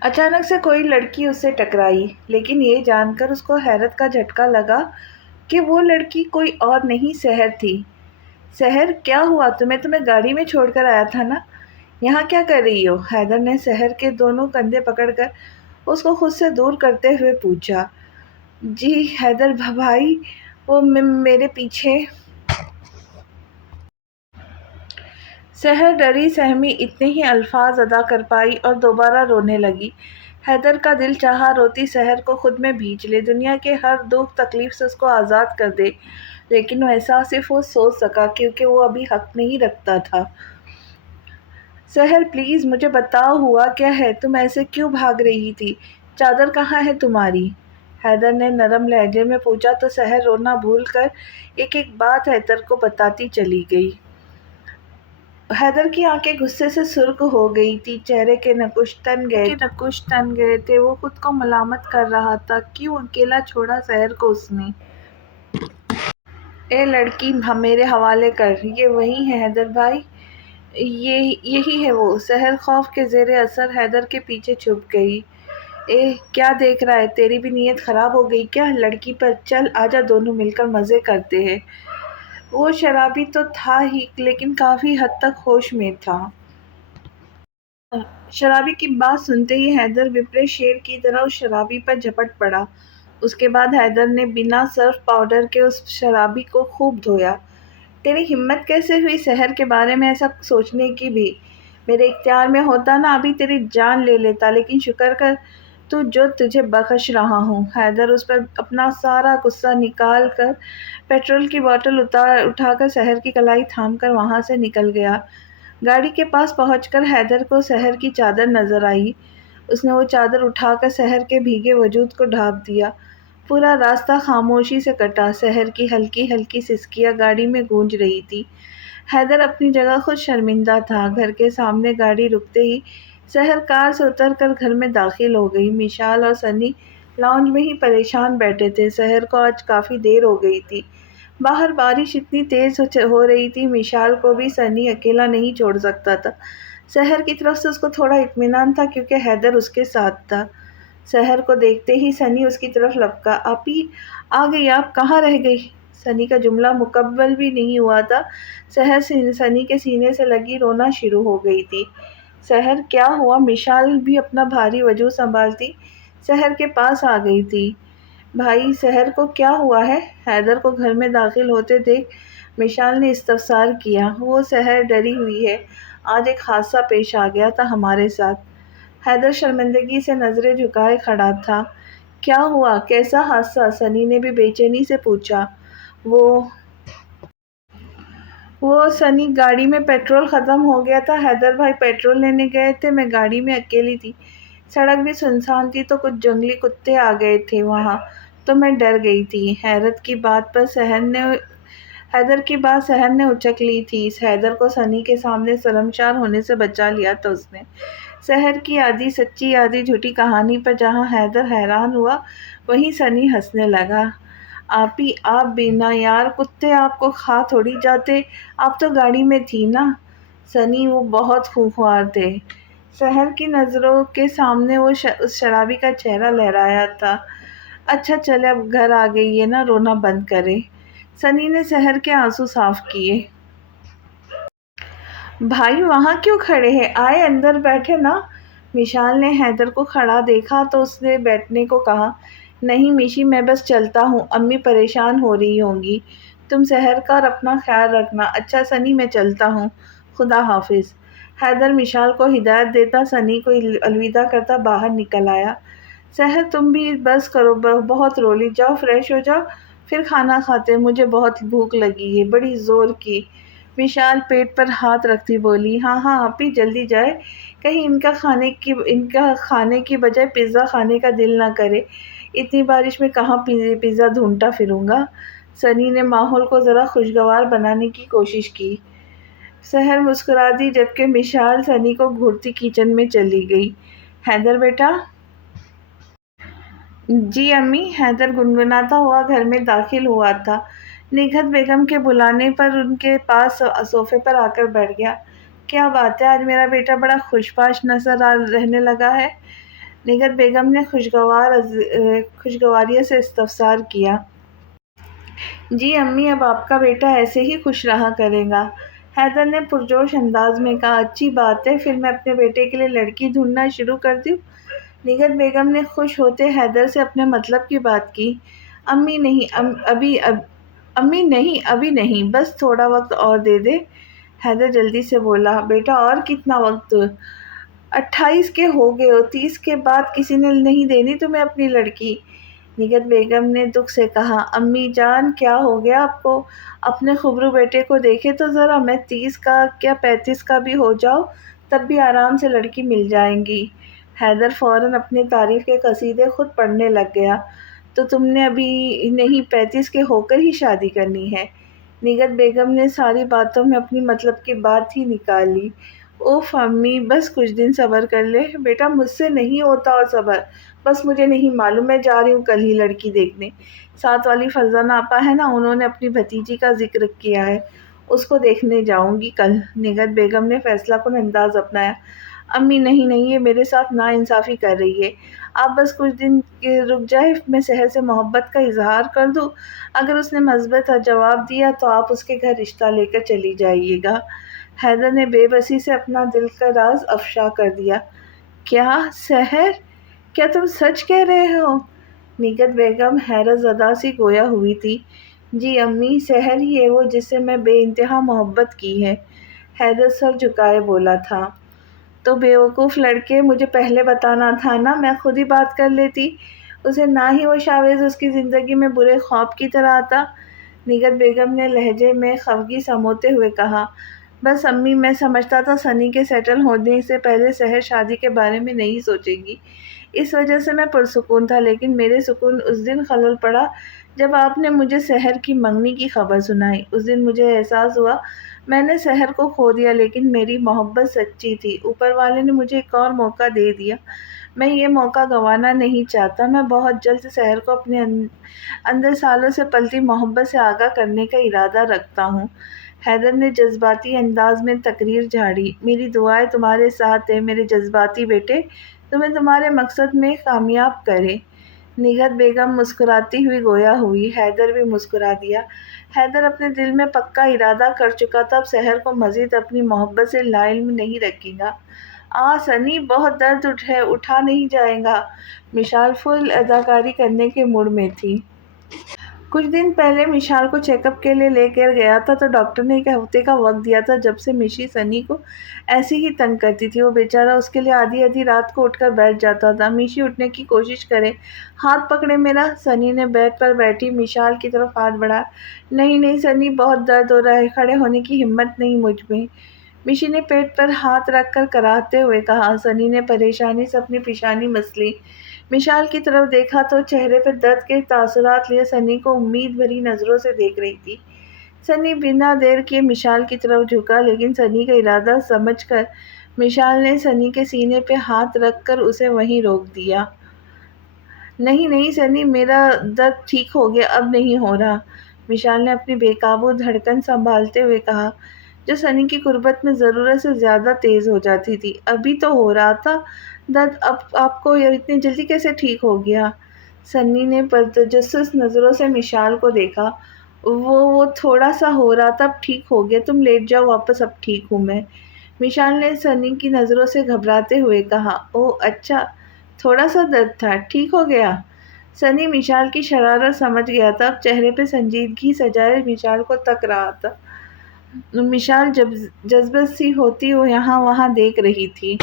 اچانک سے کوئی لڑکی اس سے ٹکرائی، لیکن یہ جان کر اس کو حیرت کا جھٹکا لگا کہ وہ لڑکی کوئی اور نہیں سحر تھی۔ سحر، کیا ہوا؟ تمہیں گاڑی میں چھوڑ کر آیا تھا نا؟ یہاں کیا کر رہی ہو؟ حیدر نے سحر کے دونوں کندھے پکڑ کر اس کو خود سے دور کرتے ہوئے پوچھا۔ جی حیدر بھائی، وہ میرے پیچھے۔ سحر ڈری سہمی اتنے ہی الفاظ ادا کر پائی اور دوبارہ رونے لگی۔ حیدر کا دل چاہا روتی سحر کو خود میں بھینچ لے، دنیا کے ہر دکھ تکلیف سے اس کو آزاد کر دے، لیکن وہ ایسا صرف وہ سوچ سکا کیونکہ وہ ابھی حق نہیں رکھتا تھا۔ سحر پلیز مجھے بتاؤ، ہوا کیا ہے؟ تم ایسے کیوں بھاگ رہی تھی؟ چادر کہاں ہے تمہاری؟ حیدر نے نرم لہجے میں پوچھا تو سحر رونا بھول کر ایک ایک بات حیدر کو بتاتی چلی گئی۔ حیدر کی آنکھیں غصے سے سرخ ہو گئی تھی، چہرے کے نقوش تن گئے تھے۔ وہ خود کو ملامت کر رہا تھا، کیوں اکیلا چھوڑا سحر کو اس نے؟ اے لڑکی، میرے حوالے کر، یہ وہی ہے حیدر بھائی، یہی ہے وہ۔ سحر خوف کے زیر اثر حیدر کے پیچھے چھپ گئی۔ اے کیا دیکھ رہا ہے؟ تیری بھی نیت خراب ہو گئی کیا؟ لڑکی پر چل، آجا، دونوں مل کر مزے کرتے ہیں۔ وہ شرابی تو تھا ہی لیکن کافی حد تک ہوش میں تھا۔ شرابی کی بات سنتے ہی حیدر وپرے شیر کی طرح اس شرابی پر جھپٹ پڑا۔ اس کے بعد حیدر نے بنا سرف پاؤڈر کے اس شرابی کو خوب دھویا۔ تیری ہمت کیسے ہوئی سحر کے بارے میں ایسا سوچنے کی بھی؟ میرے اختیار میں ہوتا نا ابھی تیری جان لے لیتا، لیکن شکر کر تو جو تجھے بخش رہا ہوں۔ حیدر اس پر اپنا سارا غصہ نکال کر پیٹرول کی بوتل اٹھا کر سحر کی کلائی تھام کر وہاں سے نکل گیا۔ گاڑی کے پاس پہنچ کر حیدر کو سحر کی چادر نظر آئی۔ اس نے وہ چادر اٹھا کر سحر کے بھیگے وجود کو ڈھانپ دیا۔ پورا راستہ خاموشی سے کٹا، سحر کی ہلکی ہلکی سسکیاں گاڑی میں گونج رہی تھی۔ حیدر اپنی جگہ خود شرمندہ تھا۔ گھر کے سامنے گاڑی رکتے ہی سحر کار سے اتر کر گھر میں داخل ہو گئی۔ مشال اور سنی لاؤنج میں ہی پریشان بیٹھے تھے۔ سحر کو آج کافی دیر ہو گئی تھی، باہر بارش اتنی تیز ہو رہی تھی، مشال کو بھی سنی اکیلا نہیں چھوڑ سکتا تھا۔ سحر کی طرف سے اس کو تھوڑا اطمینان تھا کیونکہ حیدر اس کے ساتھ تھا۔ سحر کو دیکھتے ہی سنی اس کی طرف لپکا۔ آپی آ گئی، آپ کہاں رہ گئی؟ سنی کا جملہ مکمل بھی نہیں ہوا تھا، سحر سنی کے سینے سے لگی رونا شروع ہو گئی تھی۔ سحر کیا ہوا؟ مشال بھی اپنا بھاری وجود سنبھالتی سحر کے پاس آ گئی تھی۔ بھائی سحر کو کیا ہوا ہے؟ حیدر کو گھر میں داخل ہوتے دیکھ مشال نے استفسار کیا۔ وہ سحر ڈری ہوئی ہے، آج ایک حادثہ پیش آ گیا تھا ہمارے ساتھ۔ حیدر شرمندگی سے نظریں جھکائے کھڑا تھا۔ کیا ہوا؟ کیسا حادثہ؟ سنی نے بھی بے چینی سے پوچھا۔ وہ سنی، گاڑی میں پیٹرول ختم ہو گیا تھا، حیدر بھائی پیٹرول لینے گئے تھے، میں گاڑی میں اکیلی تھی، سڑک بھی سنسان تھی تو کچھ جنگلی کتے آ گئے تھے وہاں تو میں ڈر گئی تھی۔ حیدر کی بات سحر نے اچک لی تھی۔ حیدر کو سنی کے سامنے شرمسار ہونے سے بچا لیا تھا اس نے۔ سحر کی آدھی سچی آدھی جھوٹی کہانی پر جہاں حیدر حیران ہوا وہیں سنی ہنسنے لگا۔ آپی آپ بھی نا یار، کتے آپ کو کھا تھوڑی جاتے، آپ تو گاڑی میں تھی نا۔ سنی، وہ بہت خوفناک تھے۔ سحر کی نظروں کے سامنے وہ اس شرابی کا چہرہ لہرایا تھا۔ اچھا چلے، اب گھر آ گئی ہے نا، رونا بند کرے۔ سنی نے سحر کے آنسو صاف کیے۔ بھائی وہاں کیوں کھڑے ہیں؟ آئے اندر بیٹھے نا۔ مشال نے حیدر کو کھڑا دیکھا تو اس نے بیٹھنے کو کہا۔ نہیں مشی، میں بس چلتا ہوں، امی پریشان ہو رہی ہوں گی۔ تم سحر کا اور اپنا خیال رکھنا۔ اچھا سنی، میں چلتا ہوں، خدا حافظ۔ حیدر مشال کو ہدایت دیتا سنی کو الوداع کرتا باہر نکل آیا۔ سحر تم بھی بس کرو، بہت رو لی، جاؤ فریش ہو جاؤ، پھر کھانا کھاتے، مجھے بہت بھوک لگی ہے، بڑی زور کی۔ مشال پیٹ پر ہاتھ رکھتی بولی۔ ہاں ہاں آپی، جلدی جائے، کہیں ان کا کھانے کی بجائے پیزا کھانے کا دل نہ کرے، اتنی بارش میں کہاں پیزا ڈھونڈتا پھروں گا۔ سنی نے ماحول کو ذرا خوشگوار بنانے کی کوشش کی۔ سحر مسکرا دی جبکہ مشال سنی کو گھورتی کچن میں چلی گئی۔ حیدر بیٹا۔ جی امی۔ حیدر گنگناتا ہوا گھر میں داخل ہوا تھا۔ نگہت بیگم کے بلانے پر ان کے پاس صوفے پر آ کر بیٹھ گیا۔ کیا بات ہے، آج میرا بیٹا بڑا خوش باش نظر رہنے لگا ہے۔ نگہت بیگم نے خوشگواری سے استفسار کیا۔ جی امی، اب آپ کا بیٹا ایسے ہی خوش رہا کرے گا۔ حیدر نے پرجوش انداز میں کہا۔ اچھی بات ہے، پھر میں اپنے بیٹے کے لیے لڑکی ڈھونڈنا شروع کر دوں؟ نگہت بیگم نے خوش ہوتے حیدر سے اپنے مطلب کی بات کی۔ امی نہیں، امی نہیں، ابھی نہیں، بس تھوڑا وقت اور دے دے۔ حیدر جلدی سے بولا۔ بیٹا اور کتنا وقت؟ 28 کے ہو گئے ہو، 30 کے بعد کسی نے نہیں دینی تمہیں اپنی لڑکی۔ نگہت بیگم نے دکھ سے کہا۔ امی جان، کیا ہو گیا آپ کو؟ اپنے خبرو بیٹے کو دیکھے تو ذرا، میں 30 کا کیا 35 کا بھی ہو جاؤ تب بھی آرام سے لڑکی مل جائے گی۔ حیدر فوراً اپنی تعریف کے قصیدے خود پڑھنے لگ گیا۔ تو تم نے ابھی نہیں 35 کے ہو کر ہی شادی کرنی ہے؟ نگہت بیگم نے ساری باتوں میں اپنی مطلب کی بات ہی نکال لی۔ اوف امی، بس کچھ دن صبر کر لے۔ بیٹا مجھ سے نہیں ہوتا اور صبر، بس مجھے نہیں معلوم، میں جا رہی ہوں کل ہی لڑکی دیکھنے۔ ساتھ والی فرزانہ آپا ہے نا، انہوں نے اپنی بھتیجی کا ذکر کیا ہے، اس کو دیکھنے جاؤں گی کل۔ نگہت بیگم نے فیصلہ کن انداز اپنایا۔ امی نہیں نہیں، یہ میرے ساتھ ناانصافی کر رہی ہے۔ آپ بس کچھ دن رک جائے، میں سحر سے محبت کا اظہار کر دوں، اگر اس نے مثبت جواب دیا تو آپ اس کے گھر رشتہ لے کر چلی جائیے گا۔ حیدر نے بے بسی سے اپنا دل کا راز افشا کر دیا۔ کیا سحر؟ کیا تم سچ کہہ رہے ہو؟ نگہت بیگم حیرت زدہ سی گویا ہوئی تھی۔ جی امی، سحر ہی ہے وہ جس سے میں بے انتہا محبت کی ہے۔ حیدر سر جھکائے بولا تھا۔ تو بیوقوف لڑکے، مجھے پہلے بتانا تھا نا، میں خود ہی بات کر لیتی، اسے نہ ہی وہ شاویز اس کی زندگی میں برے خواب کی طرح آتا۔ نگہت بیگم نے لہجے میں خفگی سموتے ہوئے کہا۔ بس امی، میں سمجھتا تھا سنی کے سیٹل ہونے سے پہلے سحر شادی کے بارے میں نہیں سوچے گی، اس وجہ سے میں پرسکون تھا، لیکن میرے سکون اس دن خلل پڑا جب آپ نے مجھے سحر کی منگنی کی خبر سنائی۔ اس دن مجھے احساس ہوا میں نے سحر کو کھو دیا، لیکن میری محبت سچی تھی، اوپر والے نے مجھے ایک اور موقع دے دیا، میں یہ موقع گنوانا نہیں چاہتا۔ میں بہت جلد سحر کو اپنے اندر سالوں سے پلتی محبت سے آگاہ کرنے کا ارادہ رکھتا ہوں۔ حیدر نے جذباتی انداز میں تقریر جھاڑی۔ میری دعائیں تمہارے ساتھ ہیں میرے جذباتی بیٹے، تمہیں تمہارے مقصد میں کامیاب کرے۔ نگہت بیگم مسکراتی ہوئی گویا ہوئی۔ حیدر بھی مسکرا دیا۔ حیدر اپنے دل میں پکا ارادہ کر چکا تھا، اب سحر کو مزید اپنی محبت سے لا علم نہیں رکھے گا۔ سنی، بہت درد ہے، اٹھا نہیں جائے گا۔ مشال فل اداکاری کرنے کے موڈ میں تھی۔ کچھ دن پہلے مشال کو چیک اپ کے لیے لے کر گیا تھا تو ڈاکٹر نے 1 ہفتے کا وقت دیا تھا، جب سے مشی سنی کو ایسے ہی تنگ کرتی تھی، وہ بیچارہ اس کے لیے آدھی آدھی رات کو اٹھ کر بیٹھ جاتا تھا۔ مشی اٹھنے کی کوشش کرے، ہاتھ پکڑے میرا۔ سنی نے بیڈ پر بیٹھی مشال کی طرف ہاتھ بڑھایا۔ نہیں نہیں سنی، بہت درد ہو رہا ہے، کھڑے ہونے کی ہمت نہیں مجھ میں۔ مشی نے پیٹ پر ہاتھ رکھ کر کراہتے ہوئے کہا۔ سنی نے پریشانی سے اپنی پیشانی مس لی، مشال کی طرف دیکھا تو چہرے پر درد کے تاثرات لیے سنی کو امید بھری نظروں سے دیکھ رہی تھی۔ سنی بنا دیر کیے مشال کی طرف جھکا، لیکن سنی کا ارادہ سمجھ کر مشال نے سنی کے سینے پہ ہاتھ رکھ کر اسے وہیں روک دیا۔ نہیں نہیں سنی، میرا درد ٹھیک ہو گیا، اب نہیں ہو رہا، مشال نے اپنی بے قابو دھڑکن سنبھالتے ہوئے کہا، جو سنی کی قربت میں ضرورت سے زیادہ تیز ہو جاتی تھی۔ ابھی تو ہو رہا تھا درد، اب آپ کو اتنی جلدی کیسے ٹھیک ہو گیا؟ سنی نے پرتجسس نظروں سے مشال کو دیکھا۔ وہ تھوڑا سا ہو رہا تھا، اب ٹھیک ہو گیا، تم لیٹ جاؤ واپس، اب ٹھیک ہوں میں، مشال نے سنی کی نظروں سے گھبراتے ہوئے کہا۔ اوہ اچھا، تھوڑا سا درد تھا، ٹھیک ہو گیا؟ سنی مشال کی شرارت سمجھ گیا تھا، اب چہرے پہ سنجیدگی سجائے مشال کو تک رہا تھا۔ مشال جذبت سی ہوتی وہ یہاں وہاں دیکھ رہی تھی۔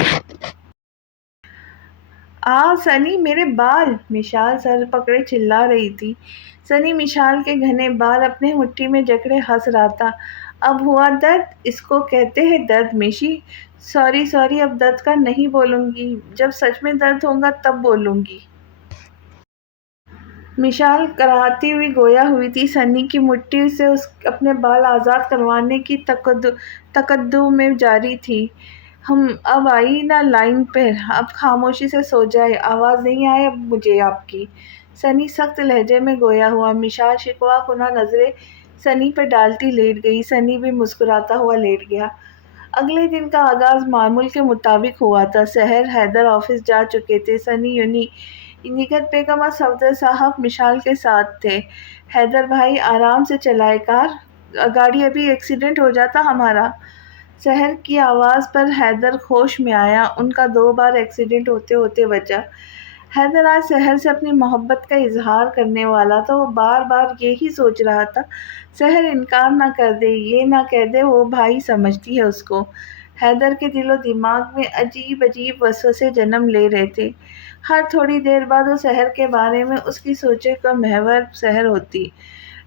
سنی، میرے بال! مشال سر پکڑے چلا رہی تھی۔ سنی مشال کے گھنے بال اپنے مٹھی میں جکڑے ہنس رہا تھا۔ اب ہوا درد؟ اس کو کہتے ہیں درد مشی۔ سوری، اب درد کا نہیں بولوں گی، جب سچ میں درد ہوگا تب بولوں گی۔ مشال کراہتی ہوئی گویا ہوئی تھی۔ سنی کی مٹھی سے اپنے بال آزاد کروانے کی تکدو میں جاری تھی۔ اب آئی نا لائن پر، اب خاموشی سے سو جائے، آواز نہیں آئے اب مجھے آپ کی۔ سنی سخت لہجے میں گویا ہوا۔ مشال شکوہ کناں نظریں سنی پہ ڈالتی لیٹ گئی۔ سنی بھی مسکراتا ہوا لیٹ گیا۔ اگلے دن کا آغاز معمول کے مطابق ہوا تھا۔ سحر حیدر آفس جا چکے تھے۔ سنی یونی نگہت بیگم اور صفدر صاحب مشال کے ساتھ تھے۔ حیدر بھائی آرام سے چلائے گاڑی، ابھی ایکسیڈنٹ ہو جاتا ہمارا۔ سحر کی آواز پر حیدر ہوش میں آیا۔ ان کا 2 بار ایکسیڈنٹ ہوتے ہوتے بچا۔ حیدر آج سحر سے اپنی محبت کا اظہار کرنے والا تھا۔ وہ بار بار یہی سوچ رہا تھا، سحر انکار نہ کر دے، یہ نہ کہہ دے وہ بھائی سمجھتی ہے اس کو۔ حیدر کے دل و دماغ میں عجیب عجیب وسوسے جنم لے رہے تھے۔ ہر تھوڑی دیر بعد وہ سحر کے بارے میں اس کی سوچیں کا محور سحر ہوتی۔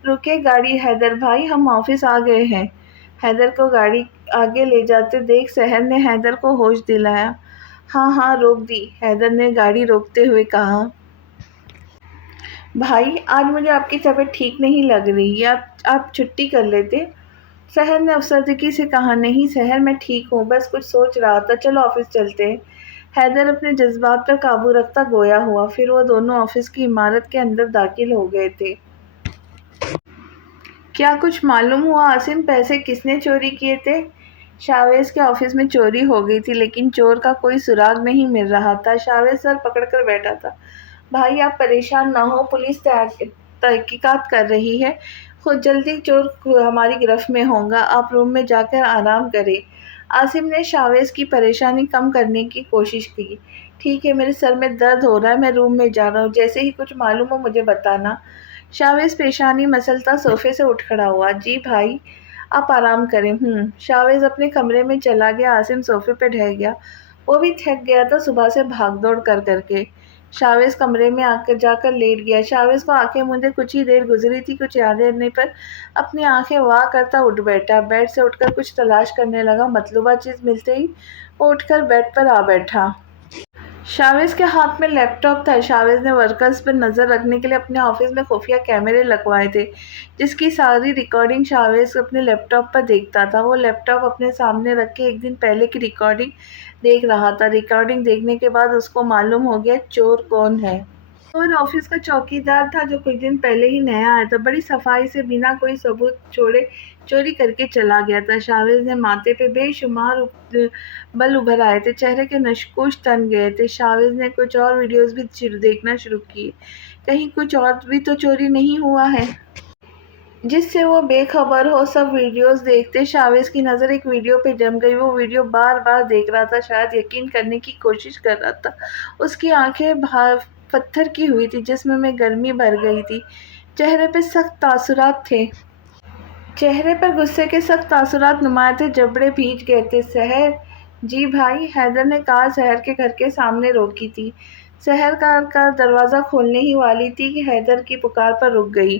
رکے گاڑی حیدر بھائی، ہم آفس آ گئے ہیں۔ حیدر کو گاڑی آگے لے جاتے دیکھ سحر نے حیدر کو ہوش دلایا۔ ہاں ہاں روک دی، حیدر نے گاڑی روکتے ہوئے کہا۔ بھائی آج مجھے آپ کی طبیعت ٹھیک نہیں لگ رہی ہے، آپ چھٹی کر لیتے۔ سحر نے افسردگی سے کہا۔ نہیں سحر، میں ٹھیک ہوں، بس کچھ سوچ رہا تھا، چلو آفس چلتے ہیں۔ حیدر اپنے جذبات پر قابو رکھتا گویا ہوا۔ پھر وہ دونوں آفس کی عمارت کے اندر داخل ہو گئے تھے۔ کیا کچھ معلوم ہوا عاصم، پیسے کس نے چوری کیے تھے؟ شاویز کے آفس میں چوری ہو گئی تھی، لیکن چور کا کوئی سراغ نہیں مل رہا تھا۔ شاویز سر پکڑ کر بیٹھا تھا۔ بھائی آپ پریشان نہ ہو، پولیس تحقیقات کر رہی ہے، خود جلدی چور ہماری گرفت میں ہوگا، آپ روم میں جا کر آرام کریں۔ عاصم نے شاویز کی پریشانی کم کرنے کی کوشش کی۔ ٹھیک ہے، میرے سر میں درد ہو رہا ہے، میں روم میں جا رہا ہوں، جیسے ہی کچھ معلوم ہو مجھے بتانا۔ شاویز پیشانی مسلتا صوفے سے اٹھ کھڑا ہوا۔ جی بھائی آپ آرام کریں۔ شاویز اپنے کمرے میں چلا گیا۔ عاصم صوفے پہ ڈھہ گیا، وہ بھی تھک گیا تھا صبح سے بھاگ دوڑ کر کے۔ شاویز کمرے میں جا کر لیٹ گیا۔ شاویز کو آنکھیں موندے کچھ ہی دیر گزری تھی، کچھ یاد آنے پر اپنی آنکھیں واہ کرتا اٹھ بیٹھا۔ بیڈ سے اٹھ کر کچھ تلاش کرنے لگا، مطلوبہ چیز ملتے ہی وہ اٹھ کر بیڈ پر آ بیٹھا۔ شاویز کے ہاتھ میں لیپ ٹاپ تھا۔ شاویز نے ورکرز پر نظر رکھنے کے لیے اپنے آفس میں خفیہ کیمرے لگوائے تھے، جس کی ساری ریکارڈنگ شاویز اپنے لیپ ٹاپ پر دیکھتا تھا۔ وہ لیپ ٹاپ اپنے سامنے رکھ کے 1 دن پہلے کی ریکارڈنگ دیکھ رہا تھا۔ ریکارڈنگ دیکھنے کے بعد اس کو معلوم ہو گیا چور کون ہے۔ چور آفس کا چوکیدار تھا، جو کچھ دن پہلے ہی نیا آیا تھا۔ بڑی صفائی سے بنا کوئی ثبوت چھوڑے چوری کر کے چلا گیا تھا۔ شاویز نے ماتھے پہ بے شمار بل ابھر آئے تھے، چہرے کے نقوش تن گئے تھے۔ شاویز نے کچھ اور ویڈیوز بھی دیکھنا شروع کیے، کہیں کچھ اور بھی تو چوری نہیں ہوا ہے جس سے وہ بے خبر ہو۔ سب ویڈیوز دیکھتے شاویز کی نظر ایک ویڈیو پہ جم گئی۔ وہ ویڈیو بار بار دیکھ رہا تھا، شاید یقین کرنے کی کوشش کر رہا تھا۔ اس کی آنکھیں پتھر کی ہوئی تھی، جسم میں گرمی بھر گئی تھی، چہرے پہ سخت تاثرات تھے۔ چہرے پر غصے کے سخت تاثرات نمایاں تھے، جبڑے بھیج گئے تھے۔ سحر؟ جی بھائی، حیدر نے کار سحر کے گھر کے سامنے روکی تھی۔ سحر کار دروازہ کھولنے ہی والی تھی کہ حیدر کی پکار پر رک گئی۔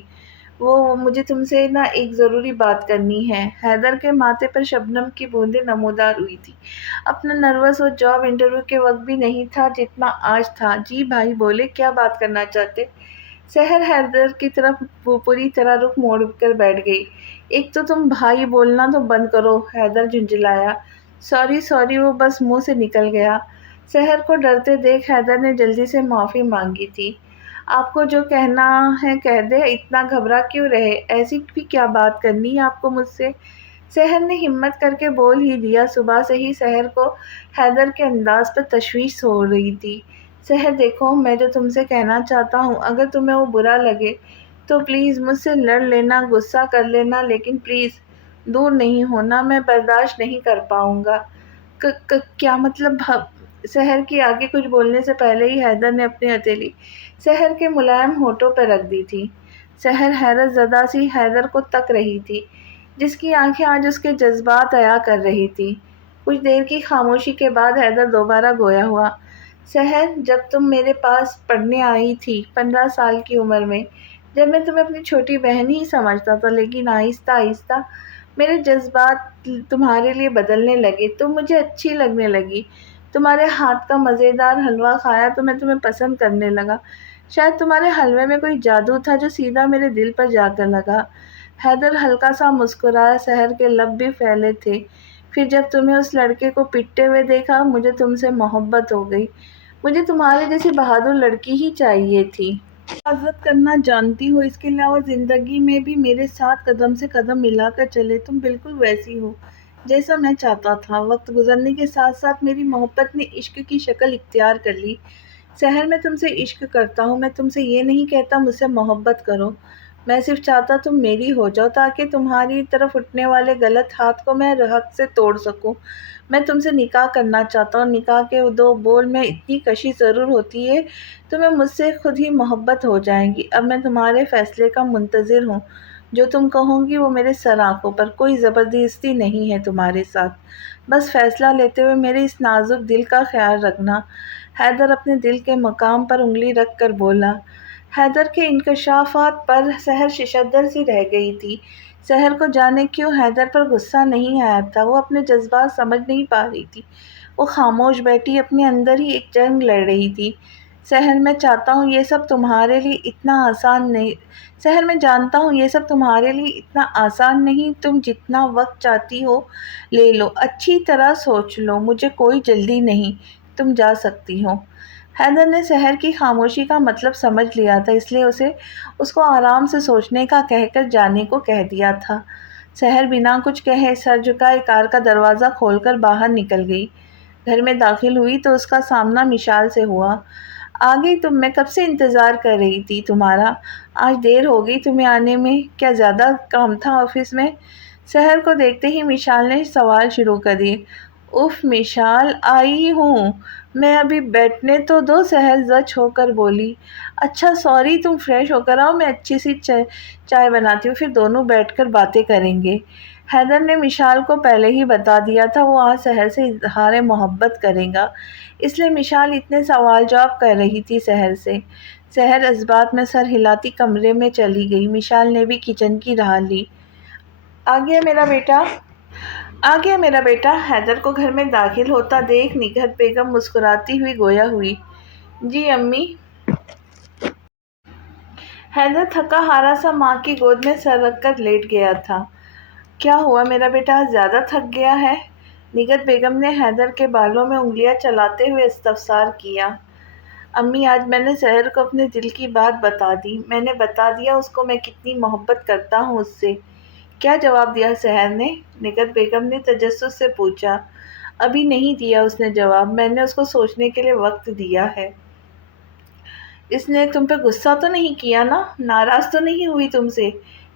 مجھے تم سے نا ایک ضروری بات کرنی ہے۔ حیدر کے ماتھے پر شبنم کی بوندیں نمودار ہوئی تھی۔ اپنا نروس وہ جاب انٹرویو کے وقت بھی نہیں تھا جتنا آج تھا۔ جی بھائی بولے، کیا بات کرنا چاہتے؟ سحر حیدر کی طرف پوری طرح رخ موڑ کر بیٹھ گئی۔ ایک تو تم بھائی بولنا تو بند کرو، حیدر جھنجھلایا۔ سوری، وہ بس منہ سے نکل گیا۔ سحر کو ڈرتے دیکھ حیدر نے جلدی سے معافی مانگی تھی۔ آپ کو جو کہنا ہے کہہ دے، اتنا گھبرا کیوں رہے؟ ایسی بھی کیا بات کرنی ہے آپ کو مجھ سے؟ سحر نے ہمت کر کے بول ہی دیا۔ صبح سے ہی سحر کو حیدر کے انداز پر تشویش ہو رہی تھی۔ سحر دیکھو، میں جو تم سے کہنا چاہتا ہوں، اگر تمہیں وہ برا لگے تو پلیز مجھ سے لڑ لینا، غصہ کر لینا، لیکن پلیز دور نہیں ہونا، میں برداشت نہیں کر پاؤں گا۔ کیا مطلب؟ سحر کی آگے کچھ بولنے سے پہلے ہی حیدر نے اپنی ہتھیلی سحر کے ملائم ہونٹوں پہ رکھ دی تھی۔ سحر حیرت زدہ سی حیدر کو تک رہی تھی، جس کی آنکھیں آج اس کے جذبات عیاں کر رہی تھی۔ کچھ دیر کی خاموشی کے بعد حیدر دوبارہ گویا ہوا۔ سحر، جب تم میرے پاس پڑھنے آئی تھی 15 سال کی عمر میں، جب میں تمہیں اپنی چھوٹی بہن ہی سمجھتا تھا، لیکن آہستہ آہستہ میرے جذبات تمہارے لیے بدلنے لگے، تم مجھے اچھی لگنے لگی۔ تمہارے ہاتھ کا مزیدار حلوہ کھایا تو میں تمہیں پسند کرنے لگا۔ شاید تمہارے حلوے میں کوئی جادو تھا جو سیدھا میرے دل پر جا کر لگا۔ حیدر ہلکا سا مسکرایا۔ سحر کے لب بھی پھیلے تھے۔ پھر جب تمہیں اس لڑکے کو پٹتے ہوئے دیکھا، مجھے تم سے محبت ہو گئی۔ مجھے تمہارے جیسی بہادر لڑکی ہی چاہیے تھی۔ حفاظت کرنا جانتی ہو، اس کے علاوہ زندگی میں بھی میرے ساتھ قدم سے قدم ملا کر چلے، تم بالکل ویسی ہو جیسا میں چاہتا تھا۔ وقت گزرنے کے ساتھ ساتھ میری محبت نے عشق کی شکل اختیار کر لی۔ سحر، میں تم سے عشق کرتا ہوں۔ میں تم سے یہ نہیں کہتا مجھ سے محبت کرو، میں صرف چاہتا تم میری ہو جاؤ تاکہ تمہاری طرف اٹھنے والے غلط ہاتھ کو میں حق سے توڑ سکوں۔ میں تم سے نکاح کرنا چاہتا ہوں۔ نکاح کے دو بول میں اتنی کشش ضرور ہوتی ہے، تمہیں مجھ سے خود ہی محبت ہو جائے گی۔ اب میں تمہارے فیصلے کا منتظر ہوں۔ جو تم کہو گی وہ میرے سر آنکھوں پر، کوئی زبردستی نہیں ہے تمہارے ساتھ۔ بس فیصلہ لیتے ہوئے میرے اس نازک دل کا خیال رکھنا۔ حیدر اپنے دل کے مقام پر انگلی رکھ کر بولا۔ حیدر کے انکشافات پر سحر ششدر سی رہ گئی تھی۔ سحر کو جانے کیوں حیدر پر غصہ نہیں آیا تھا، وہ اپنے جذبات سمجھ نہیں پا رہی تھی۔ وہ خاموش بیٹھی اپنے اندر ہی ایک جنگ لڑ رہی تھی۔ سحر، میں چاہتا ہوں یہ سب تمہارے لیے اتنا آسان نہیں سحر، میں جانتا ہوں یہ سب تمہارے لیے اتنا آسان نہیں۔ تم جتنا وقت چاہتی ہو لے لو، اچھی طرح سوچ لو، مجھے کوئی جلدی نہیں، تم جا سکتی ہو۔ حیدر نے سحر کی خاموشی کا مطلب سمجھ لیا تھا، اس لیے اس کو آرام سے سوچنے کا کہہ کر جانے کو کہہ دیا تھا۔ سحر بنا کچھ کہے سر جھکائے کار کا دروازہ کھول کر باہر نکل گئی۔ گھر میں داخل ہوئی تو اس کا سامنا مشال سے ہوا۔ آ گئی تم، میں کب سے انتظار کر رہی تھی تمہارا۔ آج دیر ہو گئی تمہیں آنے میں، کیا زیادہ کام تھا آفس میں؟ سحر کو دیکھتے ہی مشال نے سوال شروع کر دیے۔ اف مشال، آئی ہوں میں، ابھی بیٹھنے تو دو، سحر زچ ہو کر بولی۔ اچھا سوری، تم فریش ہو کر آؤ، میں اچھی سی چائے بناتی ہوں، پھر دونوں بیٹھ کر باتیں کریں گے۔ حیدر نے مشال کو پہلے ہی بتا دیا تھا وہ آج سحر سے اظہار محبت کرے گا، اس لیے مشال اتنے سوال جواب کر رہی تھی سحر سے۔ سحر اس بات میں سر ہلاتی کمرے میں چلی گئی۔ مشال نے بھی کچن کی راہ لی۔ آ گیا میرا بیٹا، آ گیا میرا بیٹا۔ حیدر کو گھر میں داخل ہوتا دیکھ نگہت بیگم مسکراتی ہوئی گویا ہوئی۔ جی امی۔ حیدر تھکا ہارا سا ماں کی گود میں سر رکھ کر لیٹ گیا تھا۔ کیا ہوا میرا بیٹا، آج زیادہ تھک گیا ہے؟ نگہت بیگم نے حیدر کے بالوں میں انگلیاں چلاتے ہوئے استفسار کیا۔ امی، آج میں نے سحر کو اپنے دل کی بات بتا دی، میں نے بتا دیا اس کو میں کتنی محبت کرتا ہوں اس سے۔ کیا جواب دیا سحر نے؟ نگہت بیگم نے تجسس سے پوچھا۔ ابھی نہیں دیا اس نے جواب، میں نے اس کو سوچنے کے لیے وقت دیا ہے۔ اس نے تم پہ غصہ تو نہیں کیا نا، ناراض تو نہیں ہوئی تم سے؟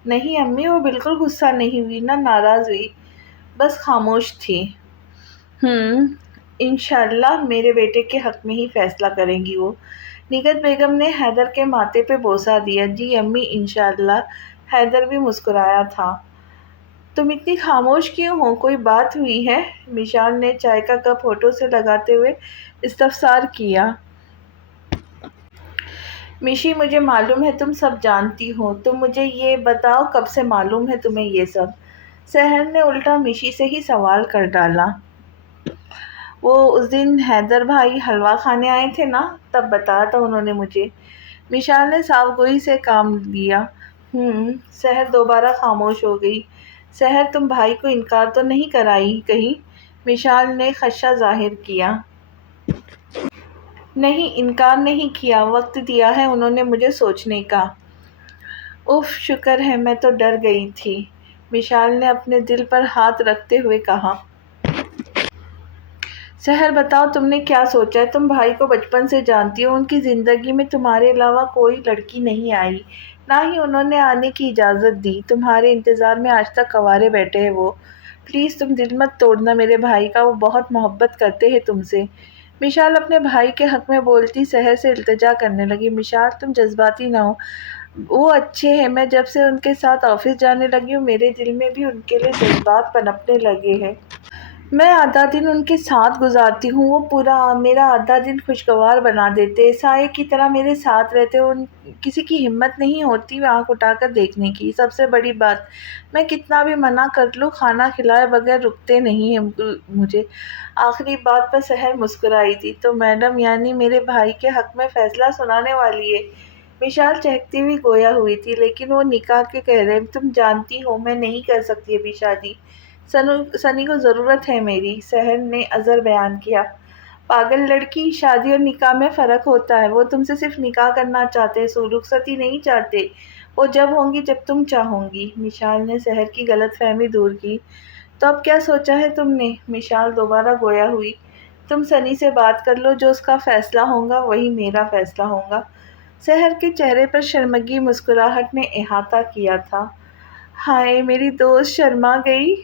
نہیں امی، وہ بالکل غصہ نہیں ہوئی، نہ ناراض ہوئی، بس خاموش تھی۔ انشاءاللہ میرے بیٹے کے حق میں ہی فیصلہ کریں گی وہ۔ نگہت بیگم نے حیدر کے ماتھے پہ بوسہ دیا۔ جی امی انشاءاللہ۔ حیدر بھی مسکرایا تھا۔ تم اتنی خاموش کیوں ہو، کوئی بات ہوئی ہے؟ مشال نے چائے کا کپ ہونٹوں سے لگاتے ہوئے استفسار کیا۔ مشی، مجھے معلوم ہے تم سب جانتی ہو، تم مجھے یہ بتاؤ کب سے معلوم ہے تمہیں یہ سب؟ سحر نے الٹا مشی سے ہی سوال کر ڈالا۔ وہ اس دن حیدر بھائی حلوہ کھانے آئے تھے نا، تب بتایا تھا انہوں نے مجھے۔ مشال نے صاف گوئی سے کام لیا۔ سحر دوبارہ خاموش ہو گئی۔ سحر، تم بھائی کو انکار تو نہیں کرائی کہیں؟ مشال نے خدشہ ظاہر کیا۔ نہیں، انکار نہیں کیا، وقت دیا ہے انہوں نے مجھے سوچنے کا۔ اف، شکر ہے، میں تو ڈر گئی تھی، مشال نے اپنے دل پر ہاتھ رکھتے ہوئے کہا۔ سحر بتاؤ تم نے کیا سوچا ہے؟ تم بھائی کو بچپن سے جانتی ہو، ان کی زندگی میں تمہارے علاوہ کوئی لڑکی نہیں آئی، نہ ہی انہوں نے آنے کی اجازت دی، تمہارے انتظار میں آج تک کنوارے بیٹھے ہیں وہ۔ پلیز تم دل مت توڑنا میرے بھائی کا، وہ بہت محبت کرتے ہیں تم سے۔ مشال اپنے بھائی کے حق میں بولتی سحر سے التجا کرنے لگی۔ مشال، تم جذباتی نہ ہو، وہ اچھے ہیں، میں جب سے ان کے ساتھ آفس جانے لگی ہوں میرے دل میں بھی ان کے لیے جذبات پنپنے لگے ہیں۔ میں آدھا دن ان کے ساتھ گزارتی ہوں، وہ میرا آدھا دن خوشگوار بنا دیتے، سائے کی طرح میرے ساتھ رہتے، کسی کی ہمت نہیں ہوتی آنکھ اٹھا کر دیکھنے کی۔ سب سے بڑی بات، میں کتنا بھی منع کر لوں، کھانا کھلائے بغیر رکتے نہیں ہیں مجھے۔ آخری بات پر سحر مسکرائی تھی۔ تو میڈم یعنی میرے بھائی کے حق میں فیصلہ سنانے والی ہے؟ مشال چہکتی ہوئی گویا ہوئی تھی۔ لیکن وہ نکاح کے کہہ رہے، تم جانتی ہو میں نہیں کر سکتی ابھی شادی، سنی کو ضرورت ہے میری، سحر نے عذر بیان کیا۔ پاگل لڑکی، شادی اور نکاح میں فرق ہوتا ہے، وہ تم سے صرف نکاح کرنا چاہتے ہیں، رخصتی نہیں چاہتے، وہ جب ہوں گی جب تم چاہو گی۔ مشال نے سحر کی غلط فہمی دور کی۔ تو اب کیا سوچا ہے تم نے؟ مشال دوبارہ گویا ہوئی۔ تم سنی سے بات کر لو، جو اس کا فیصلہ ہوگا وہی میرا فیصلہ ہوگا۔ سحر کے چہرے پر شرمگی مسکراہٹ نے احاطہ کیا تھا۔ ہائے میری دوست شرما گئی۔